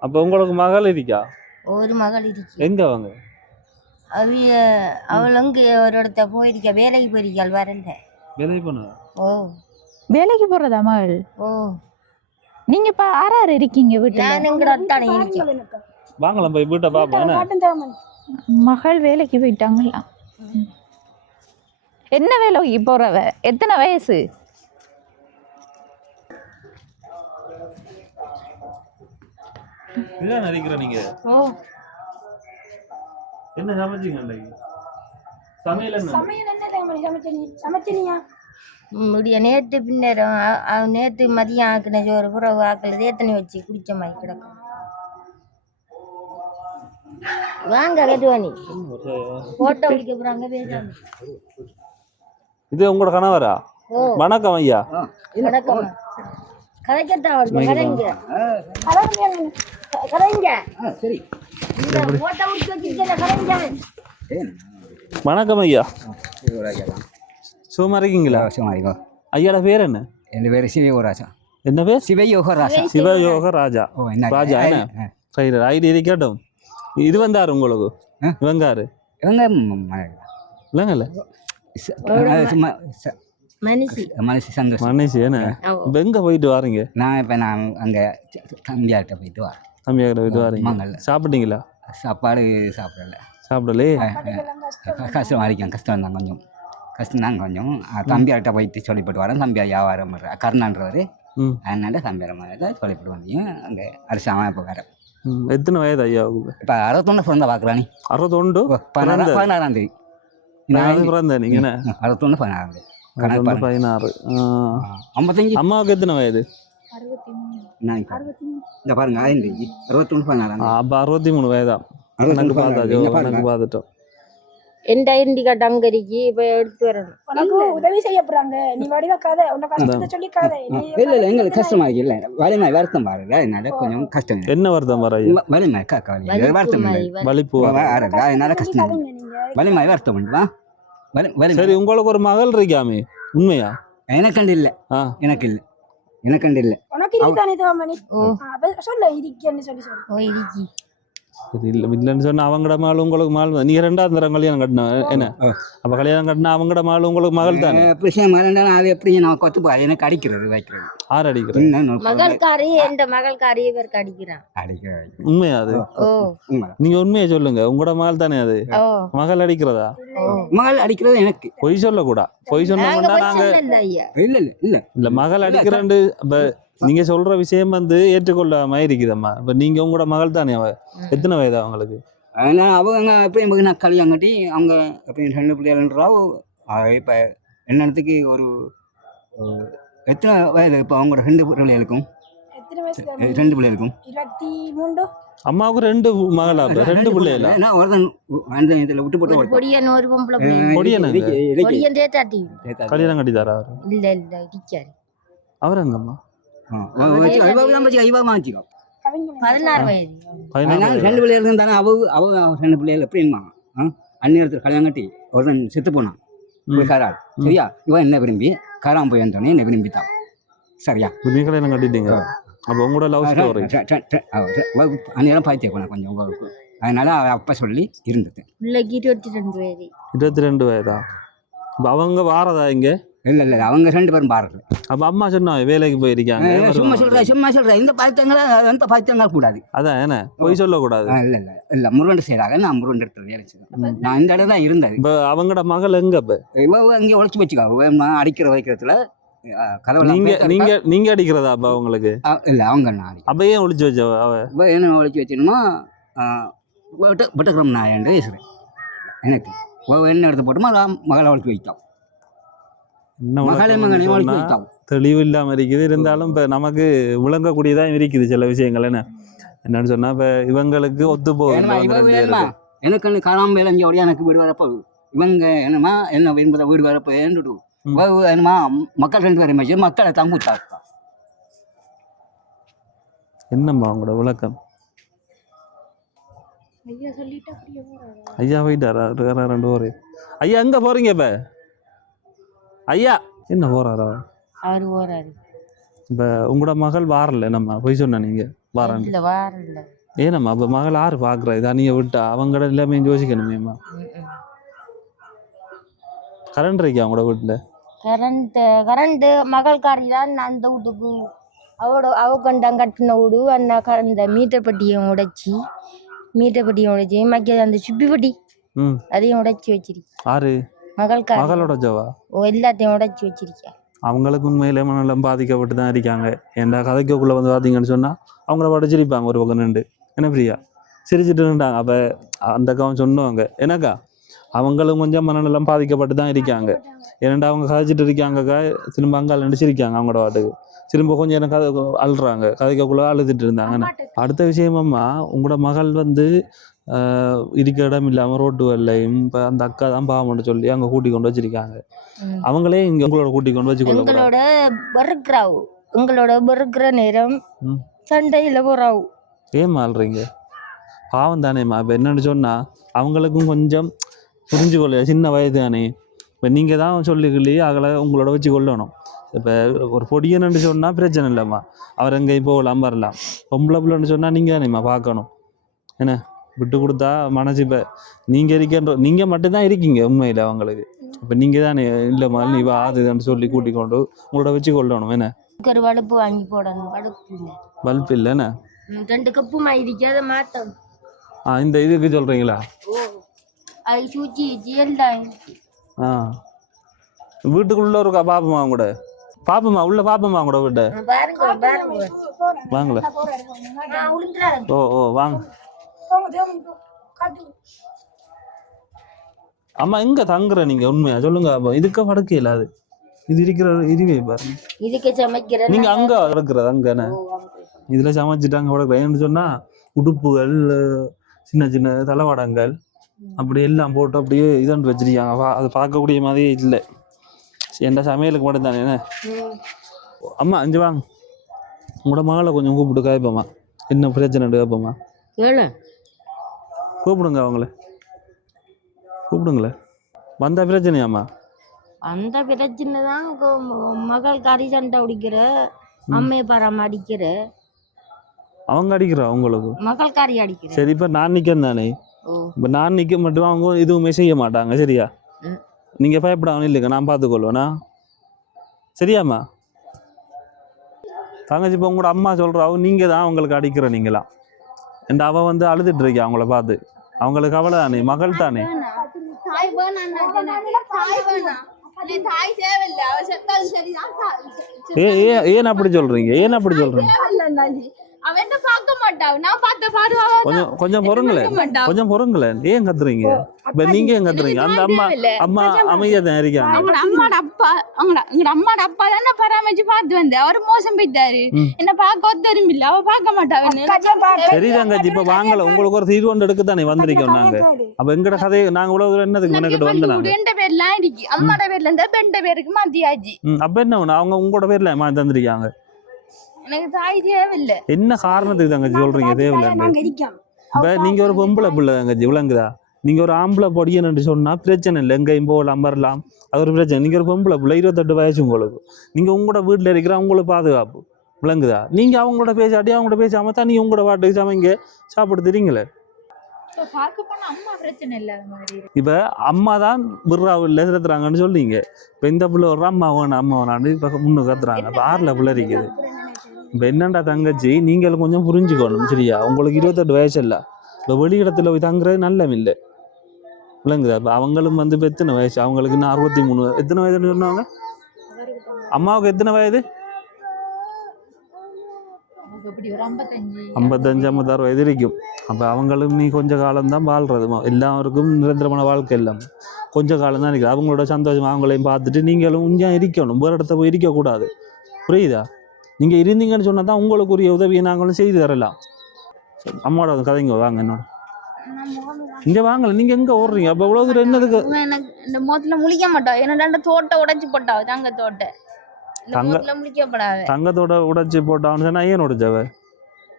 அப்ப உங்களுக்கு மகள் இருக்கா? ஒரு மகள் இருக்கு. எங்க அவங்க? அவள் அங்கே ஒரு இடத்த போயிருக்க வேலைக்கு போயிருக்காள். வரல. வேலைக்கு போனா? ஓ வேலைக்கு போறதா மகள்? ஓ நீங்க இப்ப ஆறாறு இருக்கீங்க வீட்டுல? நான் எங்கட அத்தானே இருக்கேன். வாங்கலாம் போய் வீட்டை பாப்போம். மகள் வேலைக்கு போயிட்டாங்களா? என்ன வேலைக்கு போறவ? எத்தனை வயசு? இதான் நினைக்கிறேன் நீங்க. ஓ என்ன சமைச்சீங்க அன்னைக்கு? சமையல் என்ன சமைச்சீங்க? முடிய நேற்று பின்னரும் நேற்று மதியம் ஆக்கின சோறு புறவு ஆக்கல ஏத்தனை வச்சு குடிச்ச மாதிரி கிடக்கும். வாங்க கட்டுவானி போட்டோ பிடிக்க போறாங்க பேசாம. இது உங்களோட கணவரா? வணக்கம் ஐயா. வணக்கம். கதைக்கத்தான் கதைங்க கதைங்க. சரி போட்டோ பிடிச்சி வச்சிருக்கேன் கதைங்க. வணக்கம் ஐயா. சுகமா இருக்கீங்களா? சுகமா இருக்கோம். ஐயாட பேர் என்ன? என் பேர் சிவயோகராஜா. என்ன பேர்? சிவயோகராஜா. சிவயோகராஜா. ராஜா என்ன? சரி ஐடி இருக்கட்டும். இது வந்தாரு உங்களுக்கு? இவங்காரு? இவங்க இல்லைங்கல்ல மனுஷி சந்தோஷம். மனுஷி என்ன? இப்போ எங்கே போயிட்டு வாரீங்க? நான் அங்கே தம்பியார்கிட்ட போயிட்டு வரேன். தம்பியார்கிட்ட போயிட்டு வாரீங்க. சாப்பிட்டீங்களா? சாப்பாடு சாப்பிடலே. கஷ்டமாக இருக்கேன். கஷ்டம் தான் கொஞ்சம். கஷ்டம்தான் கொஞ்சம். தம்பியார்கிட்ட போயிட்டு சொல்லிப்பட்டு வரேன். தம்பியார் வியாபாரம் கருணான்றவர். அதனால தம்பியார் மாதிரி சொல்லிப்பட்டு வந்தீங்க. அங்கே அரசாங்கம் இப்போ வரேன். எத்தனை வயது ஐயா? இப்போ 61 பிறந்த பார்க்குறானி. 61? 16ஆம் தேதி பிறந்த நீங்க? 61 16ஆம் தேதி. 16. 55. அம்மாவுக்கு எத்தனை வயது? நான் இப்ப இந்த பாருங்க 63 அப்போ 63 வயதா எனக்கு பார்த்தாச்சோ எனக்கு பார்த்துட்டோம் எந்த ஐடென்டி கார்டு அங்க இருக்கு இப்ப எடுத்து வரணும். உனக்கு உதவி செய்ய போறாங்க நீ வடிவ கதை உன்னை கஷ்டத்தை சொல்லி கதை இல்ல எங்களுக்கு கஷ்டமா இருக்கு இல்ல வலிமை வருத்தம் பாருங்க அதனால கொஞ்சம் கஷ்டம் என்ன வருத்தம் வர வலிமை வருத்தம் வலிப்பு அதனால கஷ்டம் வலிமை வருத்தம் பண்ணுவா சரி உங்களுக்கு ஒரு மகள் இருக்காமே உண்மையா எனக்கண்டு இல்ல எனக்கண்டு இல்ல உனக்கு இதுதானே தேவமணி சொல்ல இருக்கேன்னு சொல்லி சொல்லு ஓ இருக்கு சரி இல்லை இல்லைன்னு சொன்னா அவங்கட மகள் உங்களுக்கு மகள் தான். நீங்க 2ஆம் தரம் கல்யாணம் கட்டின என்ன அப்ப கல்யாணம் கட்டினா அவங்கட மகள் உங்களுக்கு மகள் தானே விஷயம் இருந்தாலும் அது எப்படி நான் கொத்து எனக்கு அடிக்கிறது வைக்கிறது ஆறு அடிக்கிறது மகள்காரி எந்த மகள்காரி இவருக்கு அடிக்கிறான் அடிக்கிறது உண்மையா அது ஓ நீங்க உண்மையை சொல்லுங்க உங்களோட மகள் தானே அது ஓ மகள் அடிக்கிறதா மகள் அடிக்கிறது எனக்கு பொய் சொல்லக்கூடாது பொய் சொன்னோம்னா நாங்க ஐயா இல்ல இல்ல இல்ல இல்ல மகள் அடிக்கிறேன்னு இப்ப நீங்க சொல்ற விஷயம் வந்து ஏற்றுக்கொள்ளாம இருக்குதம்மா இப்ப நீங்க உங்களோட மகள் தானே அவ எத்தனை வயது அவங்களுக்கு ஆனால் அவங்க எப்படி நான் கல்யாணம் கட்டி அவங்க எப்படி 2 பிள்ளைகள்ன்றாவோ இப்போ என்னத்துக்கு ஒரு எத்தனை வயது இப்போ அவங்களோட 2 பிள்ளைகளுக்கும் எத்தனை வயசு 2 பிள்ளைகளுக்கும் 23 அம்மாவுக்கு 2 மகளா 2 பிள்ளைகளா ஏன்னா ஒருத்தன் அந்த இதில் விட்டு ஒரு போட்டு பொடியன் ஒரு பொம்பளை பிள்ளை. பொடியனாங்க பொடியன் தேத்தாட்டி கல்யாணம் கட்டித்தாரா அவரு இல்ல இல்ல இடிக்காரு அவர் எங்கம்மா ஐவா மாச்சிக்கோ 16 வயது 16 2 பிள்ளைகள் தானே அவ 2 பிள்ளைகள் எப்படிமா அந்நேரத்தில் கல்யாணம் கட்டி ஒருத்தன் செத்து போனான் காராள் சரியா இவன் என்ன விரும்பி காராம போய் வந்தோடனே என்ன விரும்பித்தான் சரியா நீங்க கல்யாணம் கட்டிட்டீங்க அப்ப உங்களோட லவ் ஸ்டோரி அந்நேரம் பாய்த்தே போனேன் கொஞ்சம் உங்களுக்கு அதனால அவ அப்பா சொல்லி இருந்தது பிள்ளைக்கு 22 வயது 22 வயதா இப்ப அவங்க வாரதா இங்க இல்ல இல்ல அவங்க 2 பேரும் பாருங்க அப்ப அம்மா சொன்னா வேலைக்கு போயிருக்காங்க சும்மா சொல்ற இந்த பாய்த்தங்களா அந்த பாய்த்தங்கள் கூடாது அதான் என்ன பொய் சொல்லக்கூடாது இல்ல இல்ல இல்ல முருகன் செய்யறாங்க நான் முருகன் இடத்துல வேலை செய்யறேன் நான் இந்த இடம் தான் இருந்தது இப்ப அவங்களோட மகள் எங்க இப்ப இவ அங்கே உழைச்சி வச்சுக்கோ அடிக்கிற வைக்கிறதுல நீங்க நீங்க நீங்க அடிக்கிறதா அப்ப அவங்களுக்கு இல்ல அவங்க நான் அப்ப ஏன் ஒளிச்சு வச்ச அவ என்ன ஒழிச்சு வச்சோம்னா விட்டுக்கிறோம் நான் என்று பேசுறேன் எனக்கு என்ன எடுத்து போட்டோமோ மகளை ஒழிச்சு வைத்தோம் தெளிவு இல்லாம இருக்குது இருந்தாலும் இப்ப நமக்கு விளங்கக்கூடியதான் இருக்குது சில விஷயங்கள் என்னன்னு சொன்னா இப்ப இவங்களுக்கு ஒத்து போகுது எனக்கு காணாம வேலைஞ்சோடைய எனக்கு வீடு வரப்போ இவங்க என்னமா என்ன விரும்புத வீடு வரப்போ ஏண்டுட்டு என்னமா மக்கள் 2 பேரும் வச்சு மக்களை தங்குத்தா என்னம்மா அவங்களோட விளக்கம் ஐயா போயிட்டாரா 2 பேரு ஐயா எங்க போறீங்க இப்ப ஐயா என்ன போறாரா அவர் போறாரு இப்ப உங்களோட மகள் வாரல நம்ம போய் சொன்ன நீங்க வாரன் இல்ல வாரல ஏனம்மா அப்ப மகள் யாரு பாக்குறா இதா நீங்க விட்டா அவங்கட எல்லாமே யோசிக்கணுமேம்மா கரண்ட் இருக்கா அவங்களோட வீட்டுல கரண்ட் மகள்காரி தான் அந்த வீட்டுக்கு அவ கண்டம் கட்டின வீடு அந்த மீட்டர் பட்டியை உடைச்சி மக்கள் அந்த சுப்பி பட்டி அதையும் உடைச்சி வச்சிருக்கு ஆறு மகளோட ஜவா எல்லாத்தையும் உடைச்சி வச்சிருக்கா அவங்களுக்கு உண்மையிலே மனநலம் பாதிக்கப்பட்டு தான் இருக்காங்க ஏன்டா கதைக்குள்ள வந்து பார்த்தீங்கன்னு சொன்னா அவங்கள பாட்டு சிரிப்பாங்க ஒரு பக்கம் நின்று என்ன பிரியா சிரிச்சுட்டு இருந்தாங்க அப்ப அந்த அக்காவும் சொன்னவங்க எனக்கா அவங்களும் கொஞ்சம் மனநலம் பாதிக்கப்பட்டு தான் இருக்காங்க ஏன்னா அவங்க கதைச்சிட்டு இருக்காங்கக்கா திரும்ப அங்கால் நின்று சிரிக்காங்க அவங்களோட பாட்டுக்கு திரும்ப கொஞ்சம் எனக்கு கதை அழுறாங்க கதைக்குள்ள அழுதுட்டு இருந்தாங்க அடுத்த விஷயமாம்மா உங்களோட மகள் வந்து இருக்க இடம் இல்லாம ரோட்டு வரலையும் இப்ப அந்த அக்கா தான் பாவம்னு சொல்லி அங்க கூட்டி கொண்டு வச்சிருக்காங்க அவங்களே இங்க உங்களோட கூட்டி கொண்டு வச்சுக்கொள்ள உங்களோட வெறுக்கிற நேரம் சண்டையில போறாவு ஏமா ஆள்றீங்க பாவம் தானேம்மா இப்ப என்னன்னு சொன்னா அவங்களுக்கும் கொஞ்சம் புரிஞ்சுக்கொள்ள சின்ன வயது தானே இப்ப நீங்க தான் சொல்லிக்கலையே அவளை உங்களோட வச்சு கொள்ளணும் இப்போ ஒரு பொடியன்னு சொன்னால் பிரச்சனை இல்லைம்மா அவர் எங்கேயும் போகலாம் வரலாம் பொம்பளை பிள்ளைன்னு சொன்னால் நீங்கள் தானேம்மா பார்க்கணும் என்ன விட்டு கொடுத்தா மனசு இப்போ நீங்கள் இருக்கின்ற நீங்கள் மட்டும்தான் இருக்கீங்க உண்மையில் அவங்களுக்கு இப்போ நீங்கள் தானே இல்லைம்மா நீ வா அதுன்னு சொல்லி கூட்டி கொண்டு உங்களோட வச்சு கொள்ளணும் என்ன ஒரு வலுப்பு வாங்கி போடணும் பல்ப் இல்லைண்ணே 2 கப்பு மாதிரி அதை மாற்றணும் இந்த இதுக்கு சொல்கிறீங்களா அது சூச்சி எல்லாம் வீட்டுக்குள்ள இருக்கா பாப்பமா கூட பாப்பமா உள்ள பாப்பமா கூட வீட்டை வாங்கல ஓ வாங்க அம்மா எங்க தங்குற நீங்க உண்மையா சொல்லுங்க இதுக்க படுக்கையில அது இது இருக்கிற இதுவே பாருங்க. இதுக்கு சமைக்கிற நீங்க அங்க இருக்கிறது அங்கண்ணே இதுல சமைச்சிட்டாங்க வளர்க்குறேன்னு சொன்னா உடுப்புகள் சின்ன சின்ன தளவாடங்கள் அப்படி எல்லாம் போட்டு அப்படியே இதாண்டு வச்சிருக்காங்க. அது பார்க்கக்கூடிய மாதிரியே இல்லை. எந்த சமையலுக்கு மட்டும் தானே என்ன. அம்மா இங்கே வாங்க, உங்களோட மகளை கொஞ்சம் கூப்பிட்டு கேட்போம்மா, என்ன பிரச்சனை கேட்போம்மா. கூப்பிடுங்க, அவங்கள கூப்பிடுங்களேன். வந்த பிரச்சனையாம்மா? அந்த பிரச்சனை தான் மகள் கறி சண்டை அடிக்கிற, அம்மையை பாராம அடிக்கிற, அவங்க அடிக்கிறா உங்களுக்கு மகள் கறி அடிக்கிற. சரி, இப்போ நான் நிற்கேன் தானே, இப்போ நான் நிற்க மட்டும் அவங்க எதுவுமே செய்ய மாட்டாங்க. சரியா? நீங்கள் பயப்படாமல் இல்லைங்க, நான் பார்த்துக்கொள்வேண்ணா. சரியாம்மா? தங்கச்சி இப்போ உங்களோட அம்மா சொல்கிறாவோ நீங்கள் தான் அவங்களுக்கு அடிக்கிற நீங்களாம். என் அவள் வந்து அழுதுட்டு இருக்கா அவங்கள பார்த்து. அவங்களுக்கு அவளை தானே, மகள் தானே. ஏன் அப்படி சொல்றீங்க? ஏன் அப்படி சொல்றீங்க? கொஞ்சம் பொறுங்களேன். ஏன் கத்துறீங்க? இப்ப நீங்க ஏன் கத்துறீங்க? அந்த அம்மா அமைதியா தான் இருக்காங்க. அம்மாட அப்பா தானே பராமரிச்சு பார்த்து வந்து அவர் மோசம் போயிட்டாரு. என்ன பார்க்க ஒத்தரும் இல்ல, அவ பார்க்க மாட்டாங்க. சரிதாங்க, இப்ப வாங்கல, உங்களுக்கு ஒரு தீர்வு ஒன்று எடுக்க தானே வந்திருக்கோம் நாங்க. அப்ப எங்கட கதையை நாங்க உலக என்னதுக்கு மெனக்கிட்டு வந்தாங்க. ரெண்டு பேர்லாம் இருக்கு, அம்மாட பேர்ல இருந்தா ரெண்டு பேருக்கு மாத்தியாச்சு. அப்ப என்ன அவங்க உங்களோட பேர்ல மாத்தி தந்திருக்காங்க. எனக்கு தாய் தேவையில்லை. என்ன காரணத்துக்கு தங்கச்சி சொல்றீங்க தேவையில்லை? இப்ப நீங்க ஒரு பொம்பளை பிள்ளை தங்கச்சி, விளங்குதா? நீங்க ஒரு ஆம்பளை பொடியன்னு சொன்னா பிரச்சனை இல்லை, எங்கேயும் போகலாம் வரலாம், அது ஒரு பிரச்சனை. நீங்க ஒரு பொம்பளை பிள்ளை, 28 வயசு உங்களுக்கு. நீங்க உங்களோட வீட்டுல இருக்கிற உங்களுக்கு பாதுகாப்பு, விளங்குதா? நீங்க அவங்களோட பேசாட்டி அவங்களோட பேசாம தான் நீங்க உங்களோட பாட்டுக்கு சமைங்க சாப்பிட்டு தெரியுங்களே. இப்ப அம்மா தான் விடுறாவில்லை திருத்துறாங்கன்னு சொல்லிங்க. இப்ப இந்த பிள்ளை ஒரு அம்மா வேணும் அம்மா வேணான்னு இப்ப முன்னுக்கு கத்துறாங்க. இப்ப 6ல பிள்ளை இருக்குது. இப்போ என்னண்டா தங்கச்சி, நீங்கள் கொஞ்சம் புரிஞ்சுக்கணும். சரியா? உங்களுக்கு 28 வயசு இல்லை. இப்போ வெளியிடத்துல போய் தங்குறது நல்லம் இல்லை, விளங்குதா? இப்போ அவங்களும் வந்து இப்போ எத்தனை வயசு? அவங்களுக்கு இன்னும் 63. எத்தனை வயதுன்னு சொன்னாங்க? அம்மாவுக்கு எத்தனை வயது? 55 56 வயது இருக்கும். அப்போ அவங்களும் நீ கொஞ்ச காலம்தான் வாழ்றது. எல்லாருக்கும் நிரந்தரமான வாழ்க்கை இல்லாமல் கொஞ்ச காலம் தான் இருக்குது. அவங்களோட சந்தோஷம் அவங்களையும் பார்த்துட்டு நீங்களும் இங்கே இருக்கணும், வேறு இடத்த போய் இருக்கக்கூடாது. புரியுதா? நீங்கள் இருந்தீங்கன்னு சொன்னால் தான் உங்களுக்குரிய உதவியை நாங்களும் செய்து தரலாம். அம்மாவோட கதைங்க வாங்க, என்னோட இங்கே வாங்கல. நீங்கள் எங்கே ஓடுறீங்க? அப்போ இவ்வளோ தூரம் என்னதுக்கு? எனக்கு இந்த மோத்துல முழிக்க மாட்டோம். என்னோட தோட்டை உடைச்சு போட்டா தங்கத்தோட்டை. தங்கத்தோட உடைச்சு போட்டான்னு சொன்னா ஏன் உடைச்சவ?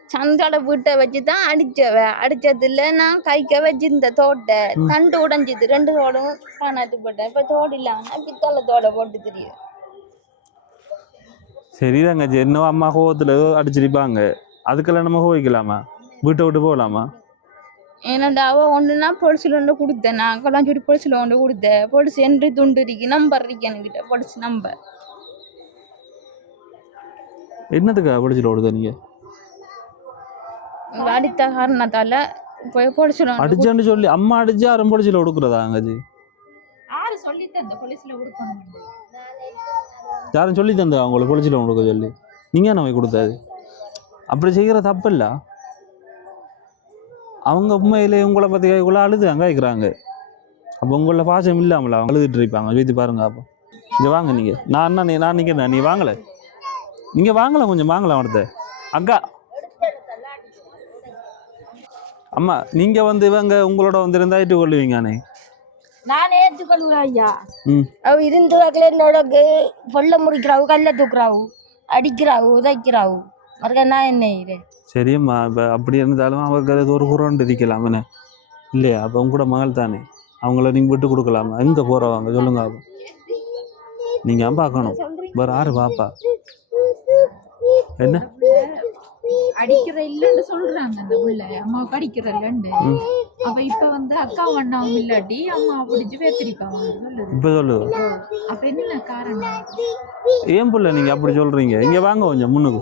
சந்தோட வீட்டை வச்சுதான் அடிச்சவ. அடிச்சதுல நான் கைக்க வச்சிருந்த தோட்டை தண்டு உடைஞ்சிது. 2 தோடும் காணாத்து போட்டேன். இப்ப தோடு இல்லாம பித்தளை தோடை போட்டு தெரியும். சரிதாங்க, என்ன அம்மா கோவத்துல அடிச்சிருப்பாங்க, அதுக்கெல்லாம் நம்ம கோவிக்கலாமா? வீட்டை விட்டு போகலாமா? என்னடா அவ ஒன்றுனா பொலிசில் ஒன்று கொடுத்தேன். நான் கொள்ளாஞ்சூடி பொலிசில் ஒன்று கொடுத்தேன். பொலிசு என்று துண்டு இருக்கு, நம்பர் இருக்கு என்கிட்ட, பொலிசு நம்பர். என்னதுக்கா பொலிசில் ஓடுதா? நீங்க அடித்த காரணத்தால போய் பொலிசில் அடிச்சான்னு சொல்லி அம்மா அடிச்சு யாரும் பொலிசில் கொடுக்குறதா? அங்கஜி யாரு சொல்லி தந்த பொலிசில் கொடுக்கணும்? யாரும் சொல்லி தந்தா அவங்களுக்கு பொலிசில் கொடுக்க சொல்லி? நீங்க என்ன போய் கொடுத்தாது? அப்படி செய்கிற தப்பு இல்லை. அவங்க உண்மையிலே உங்களை பற்றி கைக்குள்ள அழுது அங்கே இருக்கிறாங்க. அப்போ உங்களோட பாசம் இல்லாமல் அவங்க அழுதுட்டு இருப்பாங்க. வீட்டு பாருங்க. அப்போ இங்கே வாங்க நீங்கள். நான் நிற்கிறேன். நீ வாங்கலை, நீங்கள் வாங்கலை, கொஞ்சம் வாங்கலாம். அடுத்த அக்கா அம்மா நீங்கள் வந்து இவங்க உங்களோட வந்து இருந்தாயிட்டு கொள்ளுவீங்கண்ணே. நான் ஏற்றுக்கொள்வேன் ஐயா. அவ இருந்து என்னோட பொல்ல முறிக்கிறாவு, கல்ல தூக்குறாவு, அடிக்கிறாவு, உதைக்கிறாவு. மறுக்க நான் என்ன செய்கிறேன்? சரியம்மா, இப்போ அப்படி இருந்தாலும் அவருக்கு அது ஒரு குரோண்டு இருக்கலாம் என்ன இல்லையா? அப்போ அவங்க கூட மகள் தானே, அவங்கள நீங்கள் விட்டு கொடுக்கலாமா? எங்கே போகிறவாங்க சொல்லுங்க. அப்போ நீங்கள் பார்க்கணும், வேறு யாரு பாப்பா? என்ன அடிக்கிற இல்லன்னு சொல்றாங்க அந்த புள்ள, அம்மாவுக்கு அடிக்கிற இல்லன்னு. அப்ப இப்ப வந்து அக்கா அண்ணாவும் இல்லாட்டி அம்மா பிடிச்சி பேத்திருப்பாங்க. இப்போ சொல்லு, அப்ப என்ன காரணம்? ஏன் புள்ள நீங்க அப்படி சொல்றீங்க? இங்க வாங்க கொஞ்சம் முன்னுக்கு.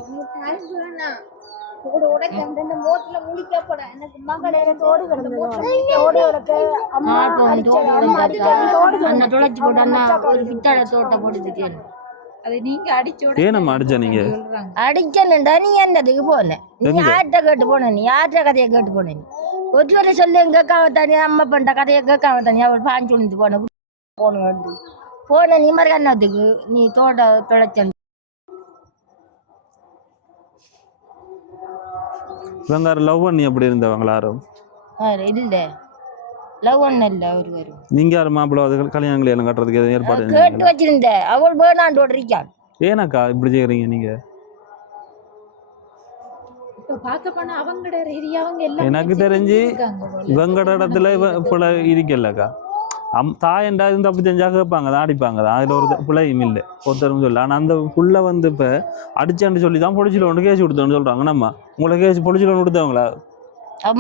ஏனம்மா அடிச்ச? நீங்க அடிச்சா நீ என்னதுக்கு போன? நீ யார்கிட்ட கேட்டு போன? நீ யார்கிட்ட கதையை கேட்டு போன? நீ ஒருவரை சொல்லு, எங்க அக்காவை தனியா அம்மா பண்ண கதையை கேட்காம தனியா அவள் பாஞ்சு விழுந்து போன போன நீ மாதிரி என்னத்துக்கு நீ தோட்ட தொலைச்ச இவங்க லவ் பண்ணி அப்படி இருந்தவங்களா யாரும் இல்லை லவ் ஒன்றும் இல்லை அவர் வரும் நீங்க யாரும் மாப்பிள்ளை அது கல்யாணம் கல்யாணம் கட்டுறதுக்கு எதுவும் ஏற்பாடு கேட்டு செஞ்சீங்களா? வச்சிருந்தேன் அவள் வேணாண்டோட இருக்காள். ஏனாக்கா இப்படி செய்யறீங்க நீங்க? இப்போ பார்க்க போனா அவங்களோட ரீதியா அவங்க எல்லாம் எனக்கு தெரிஞ்சு இருக்காங்க போல. இவங்கட இடத்துல பிள்ளை இருக்கலக்கா. தாயண்டா இருந்து தப்பு செஞ்சா கேட்பாங்க தான், அடிப்பாங்க தான், அதில் ஒரு பிள்ளையும் இல்லை ஒருத்தரும் சொல்ல. ஆனால் அந்த புள்ள வந்து இப்போ அடிச்சான்னு சொல்லி தான் பொலிச்சில் ஒன்று கேஸ் கொடுத்தோன்னு சொல்கிறாங்க. நம்ம உங்களை கேஸ் பொலிச்சில் ஒன்று கொடுத்தவங்களா?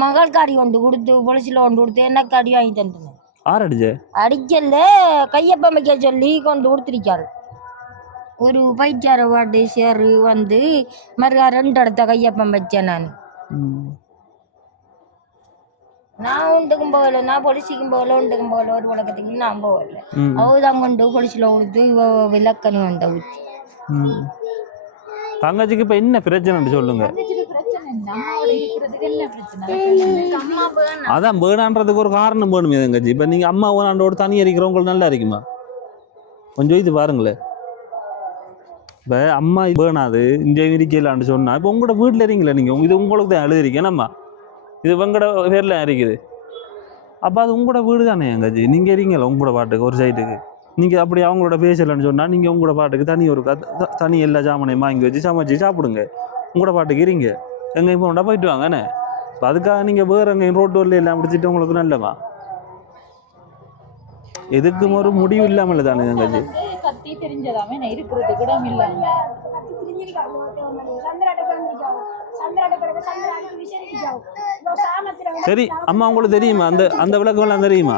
மகளுக்கு அடி கொண்டு கொடுத்து பொலிசில் கொண்டு கொடுத்து எனக்கு அடி வாங்கி தந்துனேன். ஆறு அடிச்சே அடிக்கல கையப்பம் வைக்க சொல்லி கொண்டு கொடுத்துருக்காரு. ஒரு பைச்சார வாட்டு சேரு வந்து மறுகா 2 இடத்த கையப்பம் வச்சேன். நான் உண்டுக்கும் போகல, நான் பொலிசிக்கும் போகல, உண்டுக்கும் போகல, ஒரு உலகத்துக்கு நான் போகல. அவதான் கொண்டு பொலிசில் கொடுத்து விளக்கணும் வந்த ஊற்றி. தங்கச்சிக்கு இப்போ என்ன பிரச்சனைன்னு சொல்லுங்க. பிரச்சனை என்ன? அம்மாவோட இருக்கிறதுக்கு என்ன பிரச்சனை? அம்மா வேணாம். அதான் வேணான்றதுக்கு ஒரு காரணம் வேணுமே தங்கச்சி. இப்போ நீங்கள் அம்மா வேணாண்டோட தனி இருக்கிறவங்களுக்கு நல்லா இருக்குமா? கொஞ்சம் இது பாருங்களேன். இப்போ அம்மா வேணாது இங்கே இருக்கலான்னு சொன்னால் இப்போ உங்களோட வீட்டில் இருக்கீங்களா நீங்கள்? இது உங்களுக்கு தான் எழுதிருக்கேன். நம்ம இது உங்களோட பேரில் இருக்குது. அப்போ அது உங்களோட வீடு தானே எங்காச்சி. நீங்கள் இருக்கீங்களா உங்களோட பாட்டுக்கு ஒரு சைட்டுக்கு? நீங்கள் அப்படி அவங்களோட பேசலைன்னு சொன்னால் நீங்கள் உங்களோட பாட்டுக்கு தனி ஒரு தனி எல்லா சாமானையும் வாங்கி வச்சு சமைச்சு சாப்பிடுங்க. உங்களோட பாட்டுக்கு இருங்க. எங்கேயும் போனா போயிட்டு வாங்கண்ணே. இப்போ அதுக்காக நீங்கள் வேறு எங்கேயும் ரோட்டு வரல எல்லாம் பிடிச்சிட்டு உங்களுக்கு நல்லமா? எதுக்கும் ஒரு முடிவு இல்லாமல் தானே எங்காச்சி. கத்தி தெரிஞ்சதாமே நான் இருக்கிறதுக்கு இடம் இல்லாம சரி அம்மா உங்களுக்கு தெரியுமா அந்த அந்த விளக்கம் எல்லாம் தெரியுமா?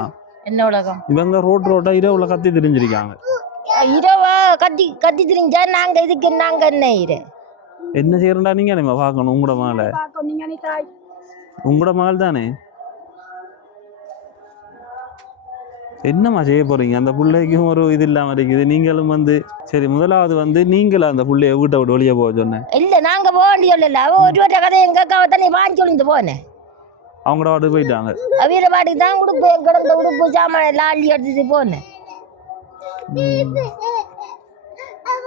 என்ன உலகம்? இவங்க ரோட்டா இரவுல கத்தி தெரிஞ்சிருக்காங்க. இரவா கத்தி கத்தி தெரிஞ்சா நாங்க இதுக்கு நாங்க என்ன என்ன செய்யறா நீங்க நம்ம பார்க்கணும். உங்களோட மகளை, உங்களோட மகள் தானே. என்னம்மா செய்ய போறீங்க? அந்த பிள்ளைக்கும் ஒரு இது இல்லாம இருக்குது. நீங்களும் வந்து சரி முதலாவது வந்து நீங்களும் அந்த பிள்ளைய வீட்டை விட்டு வெளியே போக சொன்னேன். இல்ல நாங்க போக வேண்டிய ஒரு கதை எங்க அக்காவை தானே வாங்கி சொல்லிட்டு போனேன். அவங்களோட பாட்டுக்கு போயிட்டாங்க. வீர பாட்டுக்கு தான் உடுப்பு கிடந்த உடுப்பு சாமான லாலி எடுத்துட்டு போனேன்.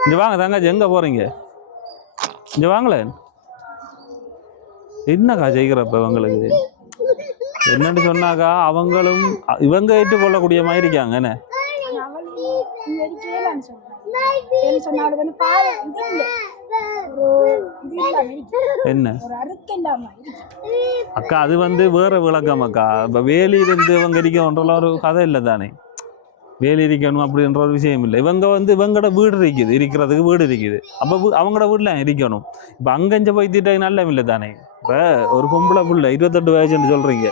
இங்க வாங்க தங்கச்சி, எங்க போறீங்க? இங்க வாங்கல. என்னக்கா செய்கிறப்ப இவங்களுக்கு என்னன்னு சொன்னாக்கா அவங்களும் இவங்க ஏற்றுக்கொள்ளக்கூடிய மாதிரி இருக்காங்க. என்ன என்ன அக்கா அது வந்து வேற விளக்கம் அக்கா. இப்ப வேலி இருந்து இவங்க இருக்கணும்ன்ற ஒரு கதை இல்லை தானே. வேலி இருக்கணும் அப்படின்ற ஒரு விஷயம் இல்லை. இவங்க வந்து இவங்களோட வீடு இருக்குது, இருக்கிறதுக்கு வீடு இருக்குது. அப்போ அவங்களோட வீட்டில் இருக்கணும். இப்போ அங்கஞ்ச போய் திட்டாங்க நல்ல இல்லை தானே. இப்போ ஒரு பொம்பளை புள்ள 28 வயசுன்னு சொல்கிறீங்க.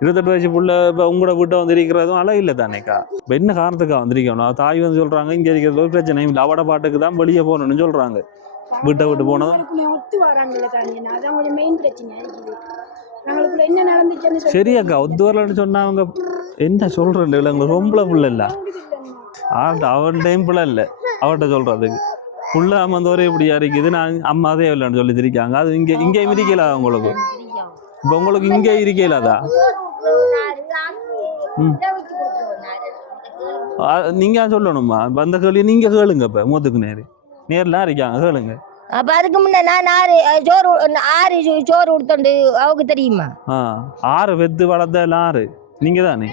28 வயசு புள்ள இப்போ உங்களோட வீட்டை வந்து இருக்கிறதும் அழகு இல்லை தானேக்கா. இப்போ என்ன காரணத்துக்காக வந்திருக்கணும்? தாய் வந்து சொல்கிறாங்க இங்கே இருக்கிறது ஒரு பிரச்சனை இல்லை, அவட பாட்டுக்கு தான் வெளியே போகணும்னு சொல்கிறாங்க. வீட்டை விட்டு போனதும் சரியாக்கா. ஒத்து வரலன்னு சொன்னா அவங்க என்ன சொல்றேன் இல்லை பொம்பளை புள்ள இல்லை. அவன் டைம் புள்ள இல்லை அவட்ட சொல்றதுக்கு புள்ள அம்மந்த ஒரே இப்படியா இருக்குது. நான் அம்மா அதே இல்லைன்னு சொல்லி இருக்காங்க. அது இங்கே இருக்கல உங்களுக்கு. இப்போ உங்களுக்கு இங்கே இருக்கலாதா? நீங்க சொல்லணுமா? அந்த கேள்வி நீங்க கேளுங்க. இப்ப மூத்துக்கு நேர்லாம் இருக்காங்க கேளுங்க. அப்ப அதுக்கு முன்ன நான் ஆறு சோறு கொடுத்தோண்டு அவங்க தெரியுமா? 6 வெத்து வளர்த்த எல்லாம் 6 நீங்க தானே.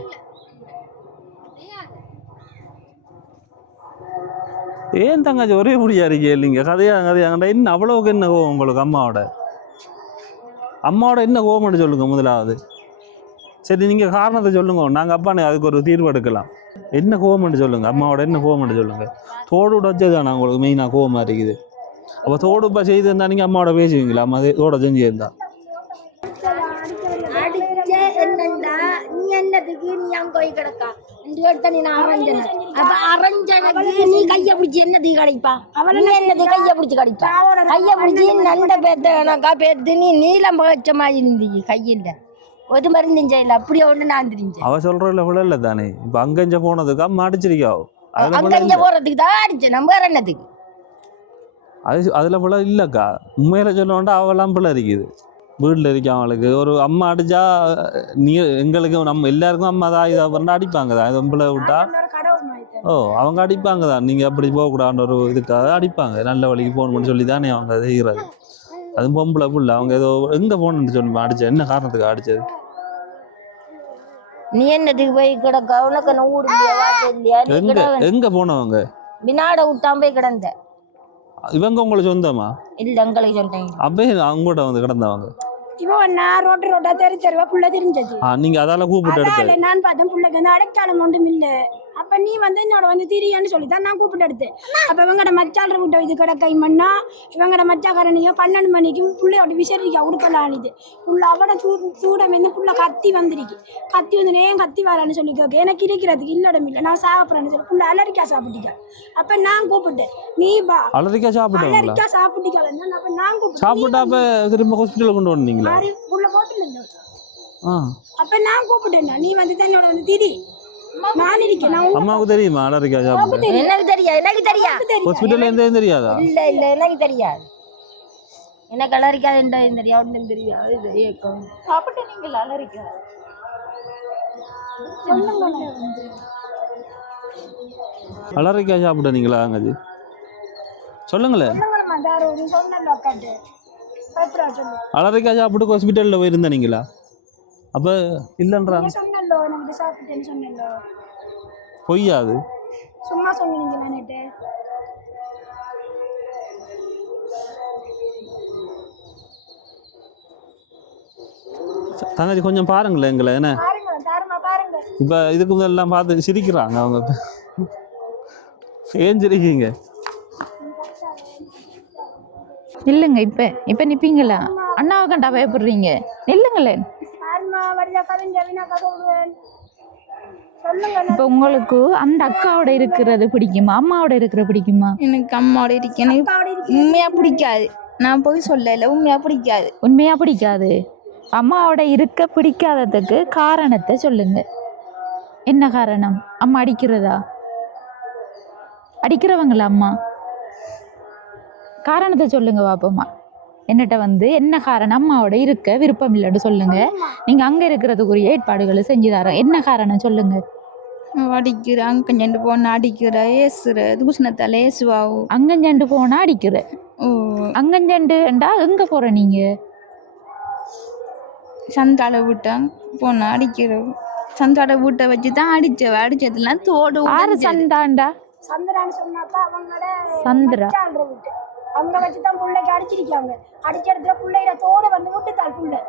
ஏன் தங்கச்சி ஒரே புடியா இருக்கே இல்லைங்க? கதையாங்கடா என்ன அவ்வளவுக்கு என்ன கோவம் உங்களுக்கு? அம்மாவோட என்ன கோவம்னு சொல்லுங்க முதலாவது. சரி நீங்க காரணத்தை சொல்லுங்க, நாங்க அப்பானே அதுக்கு ஒரு தீர்வு எடுக்கலாம். என்ன கோவம்னு சொல்லுங்க. அம்மாவோட என்ன கோவம்னு சொல்லுங்க. தோடு உடைச்சதானா உங்களுக்கு மெயினா கோவமா இருக்குது? அப்போ தோடு இப்போ செய்து இருந்தா நீங்க அம்மாவோட பேசுவீங்களா? அம்மா தோட செஞ்சு இருந்தா நீ என்னதுக்கு நீ அங்க போய் கிடக்கா நீ கைய பிடிச்சி என்னது கிடைப்பா? நீ என்னது கைய பிடிச்சி கிடைப்பா? கைய பிடிச்சி நண்ட பேத்தா பேத்து நீ நீளம் பகச்ச மாதிரி இருந்தீங்க. கையில ஒரு மருந்தும் செய்யல. அப்படியே ஒண்ணு நான் தெரிஞ்சேன். அவ சொல்றதுல விழல தானே. இப்ப அங்கஞ்ச போனதுக்கு அம்மா அடிச்சிருக்காவோ? அங்கஞ்ச போறதுக்கு தான் அடிச்சேன். நம்ம வேற என்னதுக்கு? அது அதில் பிள்ளை இல்லைக்கா. உண்மையில சொல்ல வேண்டாம். அவெல்லாம் பிள்ளை இருக்குது வீட்டில் இருக்க. அவளுக்கு ஒரு அம்மா அடித்தா எங்களுக்கு நம்ம எல்லாருக்கும் அம்மா தான் இதை பண்ணா அடிப்பாங்க தான். இது பிள்ளை விட்டா ஓ அவங்க அடிப்பாங்க தான், நீங்கள் அப்படி போகக்கூடாதுன்னு ஒரு இதுக்காக அடிப்பாங்க, நல்ல வழிக்கு போகணும்னு சொல்லி தானே அவங்க அதை செய்கிறது. அதுவும் பொம்பளை புள்ள, அவங்க ஏதோ எங்கே போகணுன்னு சொல்லி அடிச்சது, என்ன காரணத்துக்கு அடிச்சது? நீ என்னத்துக்கு போய் கிடக்க உனக்கு என்ன ஊடு இல்லையா? நீ எங்க கிட எங்க போனவங்க? வினாட விட்டாம போய் கிடந்த. இவங்க உங்களுக்கு சொந்தமா? இல்ல எங்களுக்கு சொன்னேன். அப்பயே அவங்கள்ட்ட வந்து கிடந்தவங்க. இவன் நான் ரோட்டா தெருவா புள்ள தெரிஞ்சது. நீங்க அதால கூப்பிட்டு எடுத்து? நான் பார்த்தேன் புள்ளைக்கு வந்து அடைக்காலம் ஒன்றும் இல்லை. அப்ப நீ வந்து என்னோட வந்து திரியான்னு சொல்லித்தான் நான் கூப்பிட்டு எடுத்தேன். அப்ப இவங்கட மச்சாளர் விட்ட இது கடை கை மண்ணா இவங்கட மச்சாக்காரனையோ 12 மணிக்கு புள்ளையோட விசரிக்கா உடுக்கலானிது புள்ள அவட சூடம் வந்து புள்ள கத்தி வந்துருக்கு. கத்தி வந்து ஏன் கத்தி வரான்னு சொல்லி கேட்க எனக்கு இருக்கிறதுக்கு இல்லடம் இல்லை, நான் சாப்பிட்றேன்னு சொல்லி புள்ள அலரிக்கா சாப்பிட்டிக்க. அப்ப நான் கூப்பிட்டேன், நீ பா அலரிக்கா சாப்பிட்டிக்கலாம். அப்ப நான் கூப்பிட்டேன், சாப்பிட்டா அப்ப திரும்ப ஹாஸ்பிட்டல் கொண்டு வந்தீங்களா? புள்ள போட்டுல. அப்ப நான் கூப்பிட்டேன், நீ வந்து தன்னோட வந்து திரி நான் இருக்கேன். அம்மாவுக்கு தெரியுமா அலரிக்கா சாப்பிட்டு? எனக்கு தெரியாது. ஹாஸ்பிட்டல்ல எந்த தெரியாதா? இல்ல எனக்கு தெரியாது. எனக்கு அலரிக்காது என்ன தெரியாது, ஒன்றும் தெரியாது. இது ஏக்கம் சாப்பிட்டு நீங்கள் அலரிக்கா அலரிக்கா சாப்பிட்ட நீங்களா? அங்கது சொல்லுங்களேன். அலரிக்கா சாப்பிட்டு ஹாஸ்பிட்டல்ல போயிருந்த நீங்களா? அப்ப இல்லன்றாங்க. பொய்யாது சும்மா சொன்னீங்களா நேற்று? தங்கச்சி கொஞ்சம் பாருங்களேன் எங்களை. என்ன இப்ப இதுக்கு முதல்லாம் பார்த்து சிரிக்கிறாங்க அவங்க. ஏன் சிரிக்கீங்க? இல்லைங்க. இப்ப நிப்பீங்களா? அண்ணாவை கண்டா பயப்படுறீங்க, இல்லைங்களேன். இப்ப உங்களுக்கு அந்த அக்காவோட இருக்கிறது பிடிக்குமா, அம்மாவோட இருக்கிறது பிடிக்குமா? எனக்கு அம்மாவோட இருக்கு. எனக்கு உண்மையா பிடிக்காது. நான் போய் சொல்லல, உண்மையா பிடிக்காது. உண்மையா பிடிக்காது. அம்மாவோட இருக்க பிடிக்காததுக்கு காரணத்தை சொல்லுங்க. என்ன காரணம்? அம்மா அடிக்கிறதா? அடிக்கிறவங்களா அம்மா? காரணத்தை சொல்லுங்க பாப்போம்மா. என்னட்ட வந்து என்ன காரணம் அம்மாவோட இருக்க விருப்பம் இல்லைன்னு சொல்லுங்க. நீங்க அங்க இருக்கிறதுக்குரிய ஏற்பாடுகளை செஞ்சு தரோம். என்ன காரணம் சொல்லுங்க. அடிக்கிற அங்கஞ்சண்டு போனா அடிக்கிற, ஏசுற, தூசணத்தால ஏசுவாவும். அங்கஞ்சண்டு போனா அடிக்கிற. அங்கஞ்சண்டுண்டா எங்க போற நீங்க? சந்தால விட்டா போனா அடிக்கிற. சந்தாட வீட்டை வச்சுதான் அடிச்சதுலாம் தோடு. ஆறு சந்தாண்டா? சந்திரான்னு சொன்னாப்பா அவங்களோட சந்திரா விட்டு அங்க வச்சுதான் பிள்ளைக்கு அடிச்சிருக்காங்க. அடிச்ச இடத்துல பிள்ளையில தோட வந்து விட்டுத்தாள். புள்ள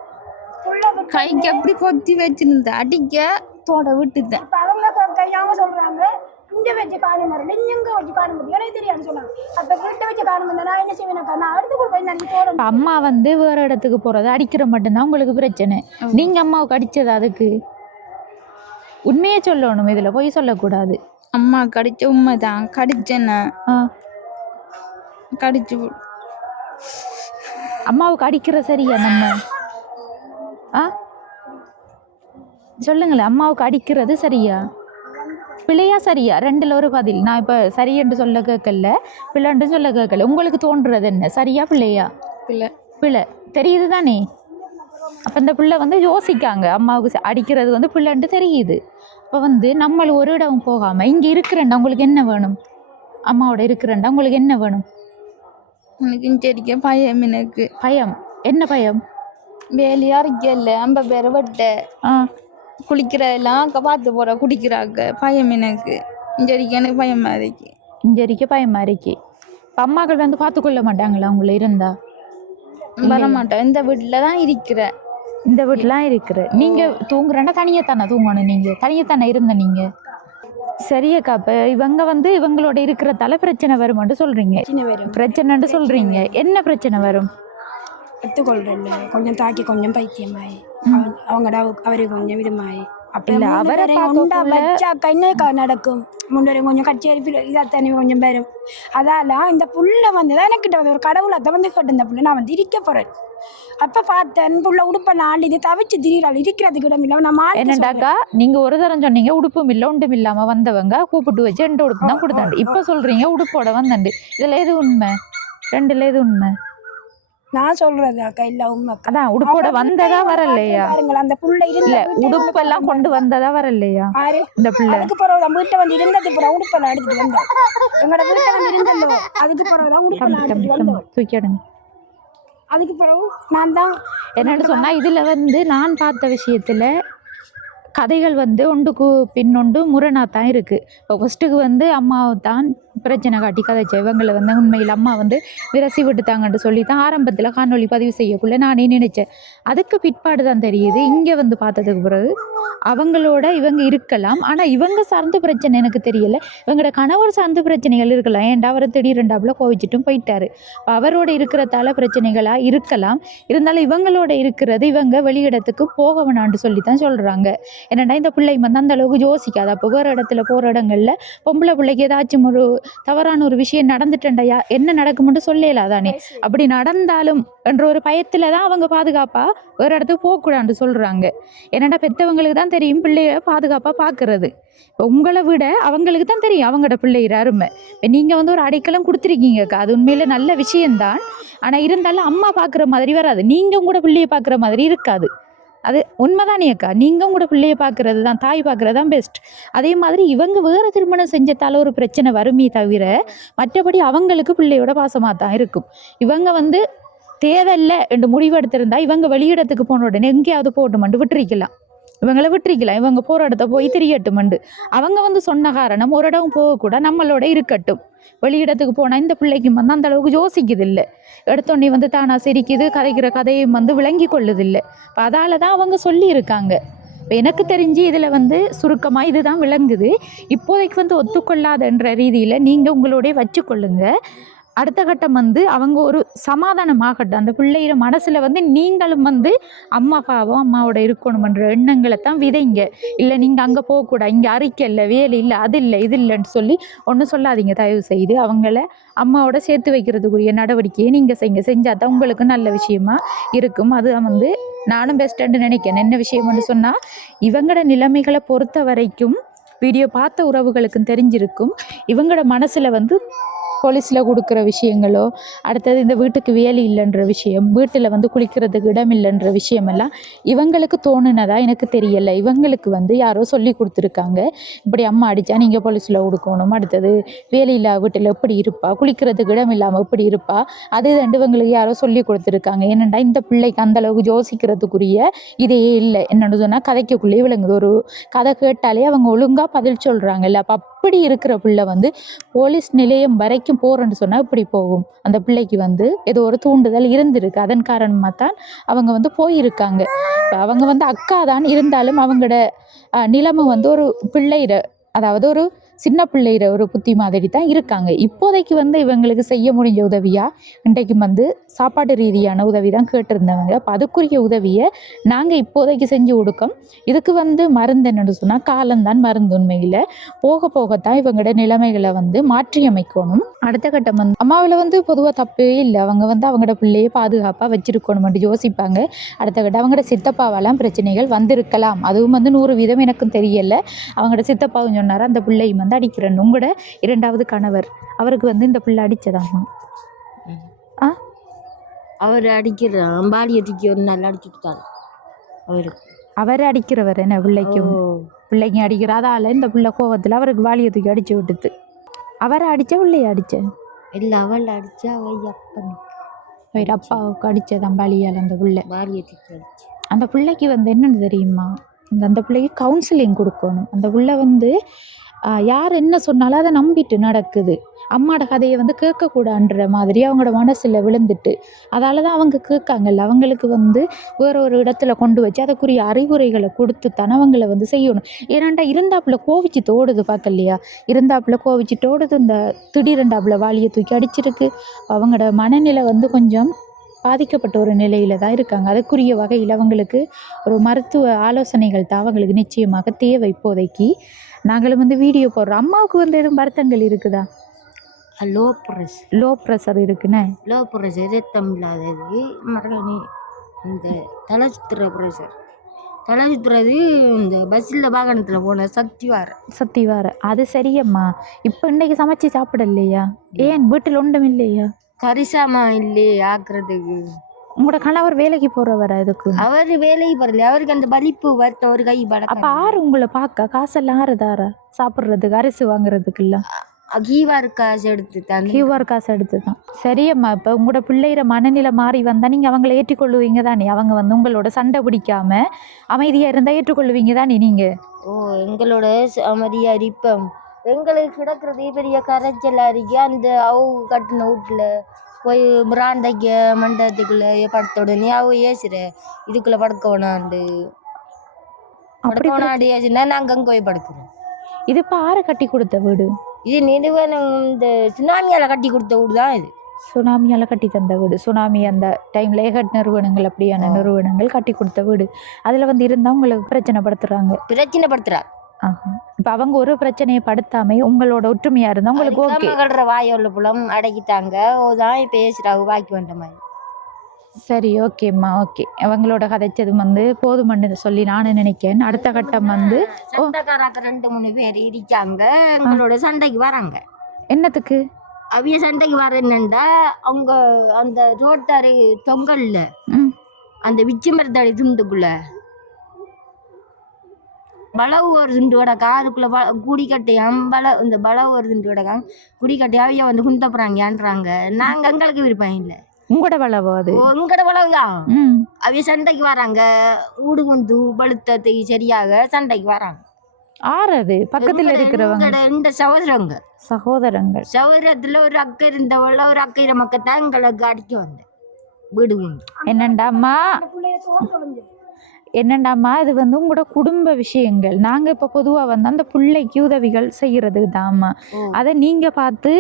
கைக்கு அப்படி கொத்தி வச்சிருந்த அடிக்க தோட விட்டுதான். இப்ப அவங்க கையாம சொல்றாங்க, இங்க வச்சு காணும் மாதிரி எங்க வச்சு காணும் போது எனக்கு தெரியாது சொன்னாங்க. அப்ப கிட்ட வச்சு காணும் போது நான் என்ன செய்வேன், நான் அடுத்து கூட போய் நினைச்சு தோட. அம்மா வந்து வேற இடத்துக்கு போறது அடிக்கிற மட்டும்தான் உங்களுக்கு பிரச்சனை. நீங்க அம்மாவுக்கு அடிச்சது அதுக்கு உண்மையே சொல்லணும். இதுல போய் சொல்லக்கூடாது. அம்மா கடிச்ச உண்மைதான். கடிச்சேன்னா கடிச்சு அம்மாவுக்கு அடிக்கிற சரியா? நம்ம சொல்லுங்களேன். அம்மாவுக்கு அடிக்கிறது சரியா பிள்ளையா? சரியா? ரெண்டுல ஒரு பதில். நான் இப்ப சரி என்று சொல்ல கேட்கல, பிள்ளைன்னு சொல்ல கேட்கல. உங்களுக்கு தோன்றுறது என்ன? சரியா பிள்ளையா? பிள்ளை தெரியுது தானே? அப்ப இந்த பிள்ளை வந்து யோசிக்காங்க, அம்மாவுக்கு அடிக்கிறது வந்து பிள்ளைன்ட்டு தெரியுது. அப்ப வந்து நம்மள ஒரு இடம் போகாம இங்க இருக்கிறேன்டா உங்களுக்கு என்ன வேணும்? அம்மாவோட இருக்கிறேன்டா உங்களுக்கு என்ன வேணும்? எனக்கு செடிக்க பயம். எனக்கு பயம். என்ன பயம்? வேலையா இருக்கல, 50 பேரை வெட்ட குளிக்கிற எல்லாம் பார்த்து போற குடிக்கிறாங்க. பயம் எனக்கு. இஞ்சரிக்க எனக்கு பயமா இருக்கு. இஞ்சரிக்க பயமா இருக்கு. அம்மாக்கள் வந்து பார்த்துக்கொள்ள மாட்டாங்களா உங்களை இருந்தா? வரமாட்டேன். இந்த வீட்டுல தான் இருக்கிற. இந்த வீட்டுலாம் இருக்கிற. நீங்க தூங்குறேன்னா தனியத்தானே தூங்கணும். நீங்க தனியத்தானே இருந்த நீங்க. சரியக்கா. இப்ப இவங்க வந்து இவங்களோட இருக்கிறதால பிரச்சனை வரும்னு சொல்றீங்க. பிரச்சனைன்னு சொல்றீங்க. என்ன பிரச்சனை வரும்? எடுத்துக்கொள்றேன். கொஞ்சம் தாக்கி கொஞ்சம் பைத்தியமாயி அவங்கடா அவருக்கு கொஞ்சம் விதமாயி இல்ல அவரை வச்சாக்கா என்ன நடக்கும். முன்னே கொஞ்சம் கச்சேரி இதாத்தானே கொஞ்சம் பேரும். அதால இந்த புள்ள வந்துதான் எனக்கிட்ட வந்து ஒரு கடவுளத்தை வந்து கேட்டு இந்த புள்ள நான் வந்து இருக்க போறேன். அப்ப பார்த்தேன் புள்ள உடுப்பெல்லாம் ஆண்டு தவிச்சு திடீரால் இருக்கிறதுக்கு இடம் இல்லை. நான் என்னடாக்கா நீங்க ஒரு தரம் சொன்னீங்க உடுப்பும் இல்லை ஒன்றும் இல்லாம வந்தவங்க கூப்பிட்டு வச்சு 2 உடுப்பு தான் கொடுத்தாண்டு. இப்ப சொல்றீங்க உடுப்போட வந்தாண்டு. இதுல எது உண்மை? ரெண்டுல எது உண்மை? நான் சொல்றது அக்கா இல்ல உண்மை அக்கா. அதான் உடுப்போட வந்ததா வரலையா? பாருங்களேன் அந்த புள்ள இல்ல இருந்த உடுப்பெல்லாம் கொண்டு வந்ததா வரலையா ஆறு இந்த பிள்ளை? அதுக்கு பிறகு தான் வீட்டை வந்து இருந்தது பிறகு உடுப்பெல்லாம் எடுத்துட்டு வந்தோம். எங்களோட வீட்டை வந்து இருந்தല്ലോ அதுக்கு பிறகு தான் உடுப்பெல்லாம் எடுத்துட்டு வந்தோம். தூக்கிடுங்க. அதுக்கு பிறகு நான் தான் என்னன்னு சொன்னா இதுல வந்து நான் பார்த்த விஷயத்துல கதைகள் வந்து ஒன்றுக்கு பின்னொண்டு முரணாக தான் இருக்குது. இப்போ ஃபஸ்ட்டுக்கு வந்து அம்மாவை தான் பிரச்சனை காட்டி கதைச்ச இவங்களை வந்து உண்மையில் அம்மா வந்து விரசி விட்டுட்டாங்கன்னு சொல்லி தான் ஆரம்பத்தில் காணொலி பதிவு செய்யக்குள்ள நானே நினைச்சேன். அதுக்கு பிற்பாடு தான் தெரியுது இங்கே வந்து பார்த்ததுக்கு பிறகு அவங்களோட இவங்க இருக்கலாம், ஆனால் இவங்க சார்ந்த பிரச்சனை எனக்கு தெரியலை. இவங்களோட கணவர் சார்ந்த பிரச்சனைகள் இருக்கலாம். ஏன்டா அவர் திடீரெண்டாப்புல கோவிச்சிட்டும் போயிட்டாரு. அவரோட இருக்கிறதால பிரச்சனைகளாக இருக்கலாம். இருந்தாலும் இவங்களோட இருக்கிறது இவங்க வெளியிடத்துக்கு போக வேணான்னு சொல்லி தான் சொல்கிறாங்க. என்னடா இந்த பிள்ளை வந்து அந்த அளவுக்கு யோசிக்காது. அப்போ வேறு இடத்துல போகிற இடங்கள்ல பொம்பளை பிள்ளைக்கு ஏதாச்சும் ஒரு தவறான ஒரு விஷயம் நடந்துட்டேன்டா என்ன நடக்கும்னு சொல்லல தானே. அப்படி நடந்தாலும் என்ற ஒரு பயத்துல தான் அவங்க பாதுகாப்பா வேறு இடத்துக்கு போகக்கூடாதுன்னு சொல்றாங்க. என்னடா பெற்றவங்களுக்கு தான் தெரியும் பிள்ளைய பாதுகாப்பா பார்க்கறது. இப்போ உங்களை விட அவங்களுக்கு தான் தெரியும் அவங்களோட பிள்ளைகிற அருமை. இப்போ நீங்கள் வந்து ஒரு அடைக்கலம் கொடுத்துருக்கீங்கக்கா, அது உண்மையில நல்ல விஷயம்தான். ஆனால் இருந்தாலும் அம்மா பார்க்குற மாதிரி வராது, நீங்கள் கூட பிள்ளைய பார்க்குற மாதிரி இருக்காது. அது உண்மைதானே அக்கா, நீங்கள் கூட பிள்ளைய பார்க்குறது தான், தாய் பார்க்குறது தான் பெஸ்ட். அதே மாதிரி இவங்க வேறு திருமணம் செஞ்சதால ஒரு பிரச்சனை வருமே தவிர மற்றபடி அவங்களுக்கு பிள்ளையோட பாசமாக தான் இருக்கும். இவங்க வந்து தேவையில்லை என்று முடிவெடுத்திருந்தா இவங்க வெளியிடத்துக்கு போன உடனே எங்கேயாவது போட்டுமண்டு விட்டுருக்கலாம், இவங்களை விட்டுருக்கலாம். இவங்க போகிற இடத்த போய் திரியட்டுமண்டு அவங்க வந்து சொன்ன காரணம் ஒரு இடம் போகக்கூட நம்மளோட இருக்கட்டும். வெளியிடத்துக்கு போனால் இந்த பிள்ளைக்கு வந்து அந்த அளவுக்கு யோசிக்குது இல்லை. எடுத்தோடனே வந்து தானா சிரிக்குது, கதைக்கிற கதையும் வந்து விளங்கி கொள்ளுதில்லை. இப்போ அதால தான் அவங்க சொல்லியிருக்காங்க. இப்போ எனக்கு தெரிஞ்சு இதில் வந்து சுருக்கமாக இதுதான் விளங்குது. இப்போதைக்கு வந்து ஒத்துக்கொள்ளாதன்ற ரீதியில் நீங்கள் உங்களோடைய வச்சுக்கொள்ளுங்க. அடுத்த கட்டம் வந்து அவங்க ஒரு சமாதானமாகட்டும். அந்த பிள்ளைகிற மனசில் வந்து நீங்களும் வந்து அம்மா பாவம் அம்மாவோட இருக்கணுமன்ற எண்ணங்களை தான் விதைங்க. இல்லை நீங்கள் அங்கே போகக்கூடாது, இங்கே அறிக்கை இல்லை, வேலை இல்லை, அது இல்லை, இது இல்லைன்னு சொல்லி ஒன்றும் சொல்லாதீங்க தயவு செய்து. அவங்கள அம்மாவோட சேர்த்து வைக்கிறதுக்குரிய நடவடிக்கையை நீங்கள் செய்யுங்க. செஞ்சால் தான் உங்களுக்கு நல்ல விஷயமா இருக்கும். அது வந்து நானும் பெஸ்ட்டுன்னு நினைக்கிறேன். என்ன விஷயம்னு சொன்னால் இவங்களோட நிலைமைகளை பொறுத்த வரைக்கும் வீடியோ பார்த்த உறவுகளுக்கும் தெரிஞ்சிருக்கும். இவங்களோட மனசில் வந்து போலீஸில் கொடுக்குற விஷயங்களோ, அடுத்தது இந்த வீட்டுக்கு வேலை இல்லைன்ற விஷயம், வீட்டில் வந்து குளிக்கிறதுக்கு இடம் இல்லைன்ற விஷயமெல்லாம் இவங்களுக்கு தோணுனதா எனக்கு தெரியலை. இவங்களுக்கு வந்து யாரோ சொல்லி கொடுத்துருக்காங்க, இப்படி அம்மா அடித்தா நீங்கள் போலீஸில் கொடுக்கணும், அடுத்தது வேலையில்லா வீட்டில் எப்படி இருப்பா, குளிக்கிறதுக்கு இடம் இல்லாமல் எப்படி இருப்பா, அது ரெண்டு இவங்களுக்கு யாரோ சொல்லி கொடுத்துருக்காங்க. என்னென்னா இந்த பிள்ளைக்கு அந்தளவுக்கு யோசிக்கிறதுக்குரிய இதே இல்லை. என்னென்னு சொன்னால் கதைக்குள்ளேயே விளங்குது. ஒரு கதை கேட்டாலே அவங்க ஒழுங்காக பதில் சொல்கிறாங்கல்ல. அப்போ அப்படி இருக்கிற பிள்ளை வந்து போலீஸ் நிலையம் வரைக்கும் போகிறேன்னு சொன்னால் இப்படி போகும். அந்த பிள்ளைக்கு வந்து ஏதோ ஒரு தூண்டுதல் இருந்திருக்கு, அதன் காரணமாக தான் அவங்க வந்து போயிருக்காங்க. இப்போ அவங்க வந்து அக்கா தான் இருந்தாலும் அவங்களோட நிலைமை வந்து ஒரு பிள்ளைகிற, அதாவது ஒரு சின்ன பிள்ளைகிற ஒரு புத்தி மாதிரி தான் இருக்காங்க. இப்போதைக்கு வந்து இவங்களுக்கு செய்ய முடிஞ்ச உதவியாக இன்றைக்கு வந்து சாப்பாடு ரீதியான உதவி தான் கேட்டிருந்தவங்க. அப்போ அதுக்குரிய உதவியை நாங்கள் இப்போதைக்கு செஞ்சு கொடுக்கோம். இதுக்கு வந்து மருந்து என்னென்னு சொன்னால் காலம்தான் மருந்து. உண்மையில் போக போகத்தான் இவங்களோட நிலைமைகளை வந்து மாற்றி அமைக்கணும். அடுத்த கட்டம் வந்து அம்மாவில் வந்து பொதுவாக தப்பே இல்லை, அவங்க வந்து அவங்களோட பிள்ளையை பாதுகாப்பாக வச்சிருக்கணும்னு யோசிப்பாங்க. அடுத்த கட்டம் அவங்களோட சித்தப்பாவெல்லாம் பிரச்சனைகள் வந்திருக்கலாம், அதுவும் வந்து 100% எனக்கும் தெரியலை. அவங்களோட சித்தப்பாவும் சொன்னார் அந்த பிள்ளை வந்து அடிக்கிறேன். உங்களோட 2வது கணவர் அவருக்கு வந்து இந்த பிள்ளை அடித்ததாமா? அவர் அடிக்கிறான், பாலியத்துக்கு ஒரு நாள் அடிச்சுட்டார். அவர் அடிக்கிறவர் என்ன பிள்ளைக்கும் பிள்ளைங்க அடிக்கிறதால இந்த பிள்ளை கோவத்தில் அவருக்கு வாலியத்துக்கு அடிச்சு விட்டுது. அவரை அடித்த பிள்ளைய அடிச்ச இல்லை, அவள் அடித்தா அவர் அப்பாவுக்கு அடித்ததான் பாலியால் அந்த பிள்ளை பாலியத்துக்கு அடிச்சு. அந்த பிள்ளைக்கு வந்து என்னென்னு தெரியுமா, அந்த பிள்ளைக்கு கவுன்சிலிங் கொடுக்கணும். அந்த பிள்ளை வந்து யார் என்ன சொன்னாலும் அதை நம்பிட்டு நடக்குது. அம்மாவோட கதையை வந்து கேட்கக்கூடாதுன்ற மாதிரி அவங்களோட மனசில் விழுந்துட்டு அதால தான் அவங்க கேட்காங்கல்ல. அவங்களுக்கு வந்து வேற ஒரு இடத்துல கொண்டு வச்சு அதுக்குரிய அறிவுரைகளை கொடுத்து தனவங்களை வந்து செய்யணும். ஏன்னாண்டா இருந்தாப்புல கோவிச்சு தோடுது பார்க்கலையா, இருந்தாப்புல கோவிச்சு தோடுது. இந்த திடீரெண்டாப்புல வாலியை தூக்கி அடிச்சிருக்கு. அவங்களோட மனநிலை வந்து கொஞ்சம் பாதிக்கப்பட்ட ஒரு நிலையில் தான் இருக்காங்க. அதுக்குரிய வகையில் அவங்களுக்கு ஒரு மருத்துவ ஆலோசனைகள் தான் அவங்களுக்கு நிச்சயமாக தேவை. இப்போதைக்கு நாங்களும் வந்து வீடியோ போடுறோம். அம்மாவுக்கு வந்து எதுவும் வருத்தங்கள் இருக்குதா? லோ ப்ரெஷர் இருக்குண்ணே. லோ ப்ரெஷர், ரத்தம் இல்லாதது, மறுபடி இந்த தலை சுற்றுறது இந்த பஸ்ஸில் வாகனத்தில் போன சக்தி வார அது சரியம்மா. இப்போ இன்றைக்கு சமைச்சு சாப்பிடலையா? ஏன் வீட்டில் ஒன்றும் இல்லையா? கரிசாமா இல்லையே ஆக்குறதுக்கு. உங்களோட கணவர் வேலைக்கு போறவரா இதுக்கு? அவர் வேலைக்கு போறல, அவருக்கு அந்த வலிப்பு வருத்தம் ஒரு கை அப்ப பழக்கம். ஆறு உங்களை பார்க்க காசெல்லாம் ஆறுதாரா சாப்பிட்றதுக்கு அரிசி வாங்குறதுக்கு இல்ல? கீவார் காசு எடுத்து தான். கியூஆர் காசு எடுத்து தான். சரியம்மா, இப்போ உங்களோட பிள்ளைகிற மனநிலை மாறி வந்தால் நீங்கள் அவங்கள ஏற்றுக்கொள்ளுவீங்க தானே? அவங்க வந்து உங்களோட சண்டை பிடிக்காம அமைதியாக இருந்தால் ஏற்றுக்கொள்ளுவீங்க தானே நீங்கள்? ஓ, எங்களோட அமைதியா இருப்போம். எங்களுக்கு கிடக்குறது பெரிய கரைச்சலா இருக்கு. அந்த அவங்க கட்டின வீட்டுல போய் பிராந்தைக்கு மண்டபத்துக்குள்ள படுத்த உடனே அவ ஏசுற இதுக்குள்ள படுக்க வேணாண்டு படுக்க வேணாண்டு ஏசுனா நாங்க அங்க போய் படுக்கிறோம். இது இப்போ ஆறு கட்டி கொடுத்த வீடு? இது நிறுவனம் இந்த சுனாமியால கட்டி கொடுத்த வீடு தான் இது. சுனாமியால் கட்டி தந்த வீடு. சுனாமி அந்த டைமில் ஏகட் நிறுவனங்கள் அப்படியான நிறுவனங்கள் கட்டி கொடுத்த வீடு. அதில் வந்து இருந்தால் உங்களுக்கு பிரச்சனைப்படுத்துகிறாங்க. பிரச்சனைப்படுத்துறாரு. இப்போ அவங்க ஒரு பிரச்சனையை படுத்தாம உங்களோட ஒற்றுமையாக இருந்தால் உங்களுக்கு ஓகே. மகள்ற வாயோள்ள புலம் அடக்கிட்டாங்க. ஓதான் இப்போ ஏசுறாங்க வாக்கி வந்த மாதிரி. சரி, ஓகேம்மா, ஓகே. அவங்களோட கதைச்சது வந்து போதுமன்னு சொல்லி நான் நினைக்கிறேன். அடுத்த கட்டம் வந்து சண்டைக்காராக்க 2-3 பேர் இருக்காங்க. எங்களோட சண்டைக்கு வராங்க. என்னத்துக்கு அவிய சண்டைக்கு வர என்னண்டா, அவங்க அந்த ரோட்டாரு தொங்கல்ல அந்த விச்சி மரத்தடி துண்டுக்குள்ள பலவு ஒரு துண்டு கிடக்கா. அதுக்குள்ள குடி கட்டையாம் இந்த பலவு ஒரு துண்டு கிடக்கா. குடி கட்டி அவைய வந்து குந்தப்புறாங்கன்றாங்க. நாங்க எங்களுக்கு விருப்பம் இல்லை. உங்களோட வளவோ அது? உங்களோட வளவுதான். அவைய சண்டைக்கு வராங்க. ஊடு வந்து பழுத்தது சரியாக சண்டைக்கு வராங்க. ஆறது பக்கத்துல இருக்கிறவங்க இந்த சகோதரங்கள் சகோதரத்துல ஒரு அக்கை இருந்தவள ஒரு அக்கையிற மக்கத்தான் எங்களுக்கு அடிக்க வந்த வீடு உண்டு. என்னண்டாம்மா இது வந்து உங்களோட குடும்ப விஷயங்கள். நாங்கள் இப்போ பொதுவாக வந்து அந்த பிள்ளைக்கு உதவிகள் செய்கிறதுக்கு தான்மா. அதை நீங்கள் பார்த்து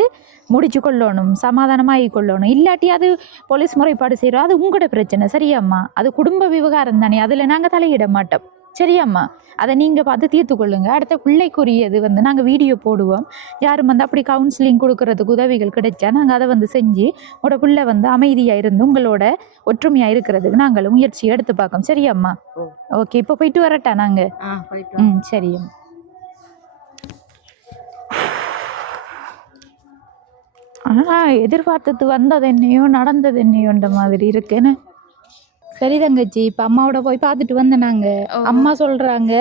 முடிச்சு கொள்ளணும், சமாதானமாக கொள்ளணும். இல்லாட்டி அது போலீஸ் முறைப்பாடு செய்கிறோம், அது உங்களோட பிரச்சனை. சரியாம்மா? அது குடும்ப விவகாரம் தானே, அதில் நாங்கள் தலையிட மாட்டோம். சரியாம்மா? அதை நீங்கள் பார்த்து தீர்த்து கொள்ளுங்க. அடுத்த பிள்ளைக்குரியது வந்து நாங்கள் வீடியோ போடுவோம். யாரும் வந்து அப்படி கவுன்சிலிங் கொடுக்கறதுக்கு உதவிகள் கிடைச்சா நாங்கள் அதை வந்து செஞ்சு உங்களோட பிள்ளை வந்து அமைதியாக இருந்து உங்களோட ஒற்றுமையாக இருக்கிறதுக்கு நாங்கள் முயற்சி எடுத்து பார்க்கோம். சரியாம்மா? ஓகே, இப்போ போயிட்டு வரட்டா நாங்கள்? சரிம்மா. எதிர்பார்த்தது வந்தது என்னையோ நடந்தது என்னையோன்ற மாதிரி இருக்குன்னு. சரி தங்கச்சி, இப்போ அம்மாவோட போய் பார்த்துட்டு வந்தேன். நாங்கள் அம்மா சொல்கிறாங்க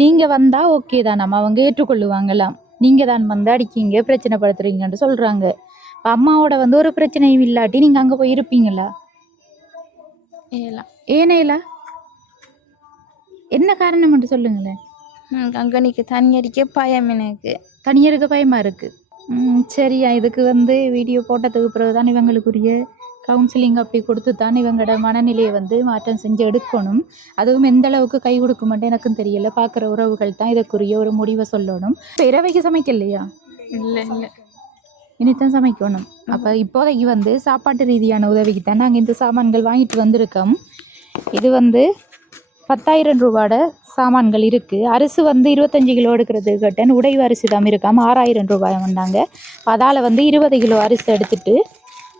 நீங்கள் வந்தால் ஓகே தான், நம்ம அவங்க ஏற்றுக்கொள்ளுவாங்களாம். நீங்கள் தான் வந்து அடிக்கிங்க பிரச்சனைப்படுத்துறீங்கன்னு சொல்கிறாங்க. இப்போ அம்மாவோட வந்து ஒரு பிரச்சனையும் இல்லாட்டி நீங்கள் அங்கே போய் இருப்பீங்களா? ஏனேலா? என்ன காரணம் மட்டும் சொல்லுங்களேன். அங்கே நிற்க தனியடிக்க பயம். எனக்கு தனியருக்க பயமாக இருக்குது. சரியா, இதுக்கு வந்து வீடியோ போட்டதுக்கு பிறகு தான் இவங்களுக்குரிய கவுன்சிலிங் அப்படி கொடுத்து தான் இவங்களோட மனநிலையை வந்து மாற்றம் செஞ்சு எடுக்கணும். அதுவும் எந்த அளவுக்கு கை கொடுக்க மாட்டேன் எனக்கும் தெரியல. பார்க்குற உறவுகள் தான் இதற்குரிய ஒரு முடிவை சொல்லணும். இப்போ இரவைக்கு சமைக்கலையா? இல்லை இல்லை, இனித்தான் சமைக்கணும். அப்போ இப்போதைக்கு வந்து சாப்பாட்டு ரீதியான உதவிக்கு தான் நாங்கள் இந்த சாமான்கள் வாங்கிட்டு வந்திருக்கோம். இது வந்து 10,000 ரூபாயோட சாமான்கள் இருக்குது. அரிசி வந்து 25 கிலோ எடுக்கிறது கேட்டேன். உடைவு அரிசி தான் இருக்காமல் 6,000 ரூபாய் வந்தாங்க. அதால் வந்து 20 கிலோ அரிசி எடுத்துட்டு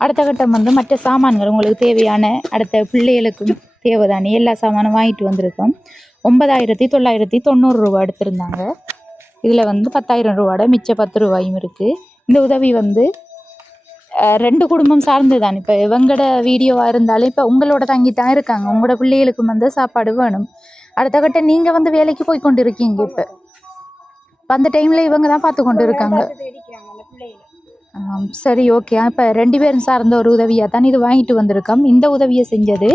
அடுத்த கட்டம் வந்து மற்ற சாமான்கள் உங்களுக்கு தேவையான அடுத்த பிள்ளைகளுக்கும் தேவைதானே எல்லா சாமானும் வாங்கிட்டு வந்திருக்கோம். 9,990 ரூபா எடுத்திருந்தாங்க. இதில் வந்து 10,000 ரூபாயோட மிச்சம் 10 ரூபாயும் இருக்குது. இந்த உதவி வந்து 2 குடும்பம் சார்ந்து தான். இப்போ இவங்களோட வீடியோவாக இருந்தாலும் இப்போ உங்களோட தங்கி தான் இருக்காங்க. உங்களோட பிள்ளைகளுக்கு வந்து சாப்பாடு வேணும். அடுத்த கட்டம் நீங்கள் வந்து வேலைக்கு போய் கொண்டு இருக்கீங்க. இப்போ அந்த டைமில் இவங்க தான் பார்த்து கொண்டு இருக்காங்க. சரி, ஓகே. இப்போ 2 பேரும் சார்ந்த ஒரு உதவியாக தான் இது வாங்கிட்டு வந்திருக்கோம். இந்த உதவியை செஞ்சது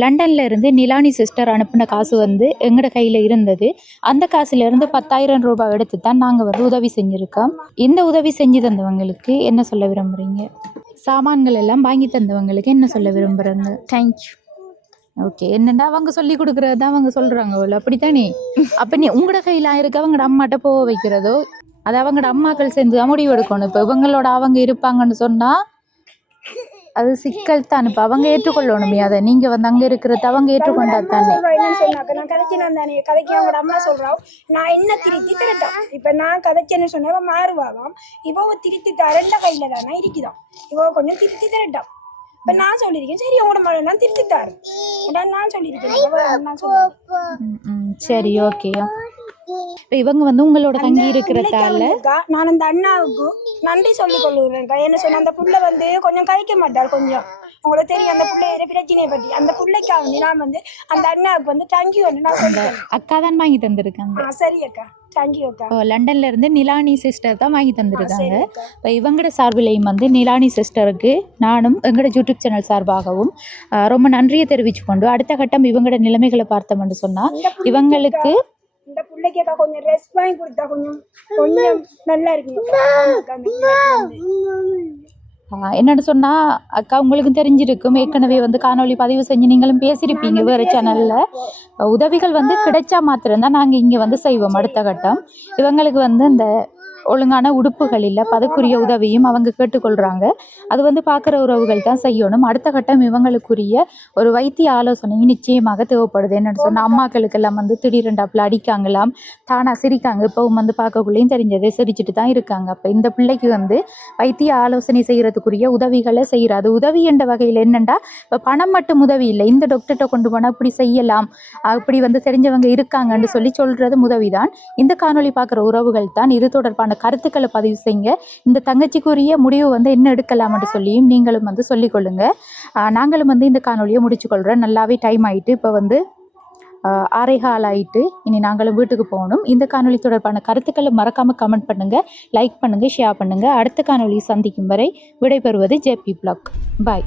லண்டனில் இருந்து நிலானி சிஸ்டர் அனுப்பின காசு வந்து எங்களோட கையில் இருந்தது. அந்த காசுலேருந்து 10,000 ரூபாய் எடுத்து தான் நாங்கள் வந்து உதவி செஞ்சுருக்கோம். இந்த உதவி செஞ்சு தந்தவங்களுக்கு என்ன சொல்ல விரும்புகிறீங்க? சாமான்கள் எல்லாம் வாங்கி தந்தவங்களுக்கு என்ன சொல்ல விரும்புகிறேங்க? தேங்க்யூ. ஓகே, என்னென்னா அவங்க சொல்லி கொடுக்குறது தான் அவங்க சொல்கிறாங்க போல, அப்படித்தானே? அப்போ நீ உங்களோட கையில் இருக்க அவங்களோட அம்மாட்ட போக வைக்கிறதோ அது அவங்களோட அம்மாக்கள் சேர்ந்து தான் முடிவு எடுக்கணும். இப்போ இவங்களோட அவங்க இருப்பாங்கன்னு சொன்னால் அது சிக்கல் தான். இப்போ அவங்க ஏற்றுக்கொள்ளணுமே, அதை நீங்கள் வந்து அங்கே இருக்கிறது அவங்க ஏற்றுக்கொண்டா தானே. நான் கதைச்சினா தானே கதைக்கு அவங்களோட அம்மா சொல்கிறோம் நான் என்ன திருத்தி தரட்டான். இப்போ நான் கதைச்சேன்னு சொன்னா அவன் மாறுவாவாம். இவ திருத்தி தரண்ட கையில் தானே இருக்குதான். இவ கொஞ்சம் திருத்தி தரட்டான். இப்போ நான் சொல்லியிருக்கேன் சரி உங்களோட மழை நான் திருத்தி தரேன். நான் சொல்லியிருக்கேன். சரி, ஓகே. இப்ப இவங்க வந்து உங்களோட தங்கி இருக்கிறதால நான் அந்த அண்ணாவுக்கு நன்றி சொல்லிக் கொள்ளுறேன்க்கா. என்ன சொன்ன அந்த புள்ள வந்து கொஞ்சம் கழிக்க மாட்டாள். கொஞ்சம் உங்களுக்கு தெரியும் அந்த பிள்ளை பிரச்சனையை பற்றி. அந்த பிள்ளைக்காக வந்து நான் வந்து அந்த அண்ணாவுக்கு வந்து தேங்க்யூ வந்து நான் சொல்லிட்டேன். அக்கா தான் வாங்கி தந்திருக்காங்க. சரி அக்கா, தேங்க்யூ அக்கா. லண்டன்ல இருந்து நிலானி சிஸ்டர் தான் வாங்கி தந்திருக்காங்க. சரி அக்கா. இப்போ இவங்களோட சார்பிலையும் வந்து நிலானி சிஸ்டருக்கு நானும் எங்களோட யூடியூப் சேனல் சார்பாகவும் ரொம்ப நன்றியை தெரிவிச்சு கொண்டு அடுத்த கட்டம் இவங்களோட நிலைமைகளை பார்த்தோம்னு சொன்னா இவங்களுக்கு இந்த பிள்ளைக்கு அக்கா கொஞ்சம் ரெஸ்ட் வாங்கி கொடுத்தா கொஞ்சம் கொஞ்சம் நல்லா இருக்குங்க. என்னென்னு சொன்னால் அக்கா உங்களுக்கு தெரிஞ்சிருக்கும், ஏற்கனவே வந்து காணொளி பதிவு செஞ்சு நீங்களும் பேசியிருப்பீங்க வேறு சேனலில். உதவிகள் வந்து கிடைச்சா மாத்திரம்தான் நாங்கள் இங்கே வந்து செய்வோம். அடுத்த கட்டம் இவங்களுக்கு வந்து இந்த ஒழுங்கான உடுப்புகள் இல்லை, அதுக்குரிய உதவியும் அவங்க கேட்டுக்கொள்கிறாங்க. அது வந்து பார்க்குற உறவுகள் தான் செய்யணும். அடுத்த கட்டம் இவங்களுக்குரிய ஒரு வைத்திய ஆலோசனையும் நிச்சயமாக தேவைப்படுது. என்னென்னு சொன்னால் அம்மாக்களுக்கெல்லாம் வந்து திடீரெண்டாப்பில் அடிக்காங்களாம், தானாக சிரிக்காங்க. இப்போவும் வந்து பார்க்கக்குள்ளேயும் தெரிஞ்சது சிரிச்சுட்டு தான் இருக்காங்க. அப்போ இந்த பிள்ளைக்கு வந்து வைத்திய ஆலோசனை செய்கிறதுக்குரிய உதவிகளை செய்கிறார். அது உதவி என்ற வகையில் என்னென்னா இப்போ பணம் மட்டும் உதவி இல்லை, இந்த டாக்டர்கிட்ட கொண்டு போனால் இப்படி செய்யலாம், அப்படி வந்து தெரிஞ்சவங்க இருக்காங்கன்னு சொல்கிறது உதவி தான். இந்த காணொளி பார்க்குற உறவுகள் தான் இது தொடர்பான கருத்துக்களை பதிவு செய்யுங்க. இந்த தங்கச்சிக்குரிய முடிவு வந்து என்ன எடுக்கலாம்னு சொல்லியும் நீங்களும் வந்து சொல்லிக்கொள்ளுங்க. நாங்களும் வந்து இந்த காணொலியை முடிச்சுக்கொள்கிறோம். நல்லாவே டைம் ஆகிட்டு, இப்போ வந்து 6:15 ஆகிட்டு. இனி நாங்களும் வீட்டுக்கு போகணும். இந்த காணொலி தொடர்பான கருத்துக்களை மறக்காமல் கமெண்ட் பண்ணுங்கள், லைக் பண்ணுங்கள், ஷேர் பண்ணுங்கள். அடுத்த காணொலியை சந்திக்கும் வரை விடைபெறுவது ஜேபி பிளாக். பாய்.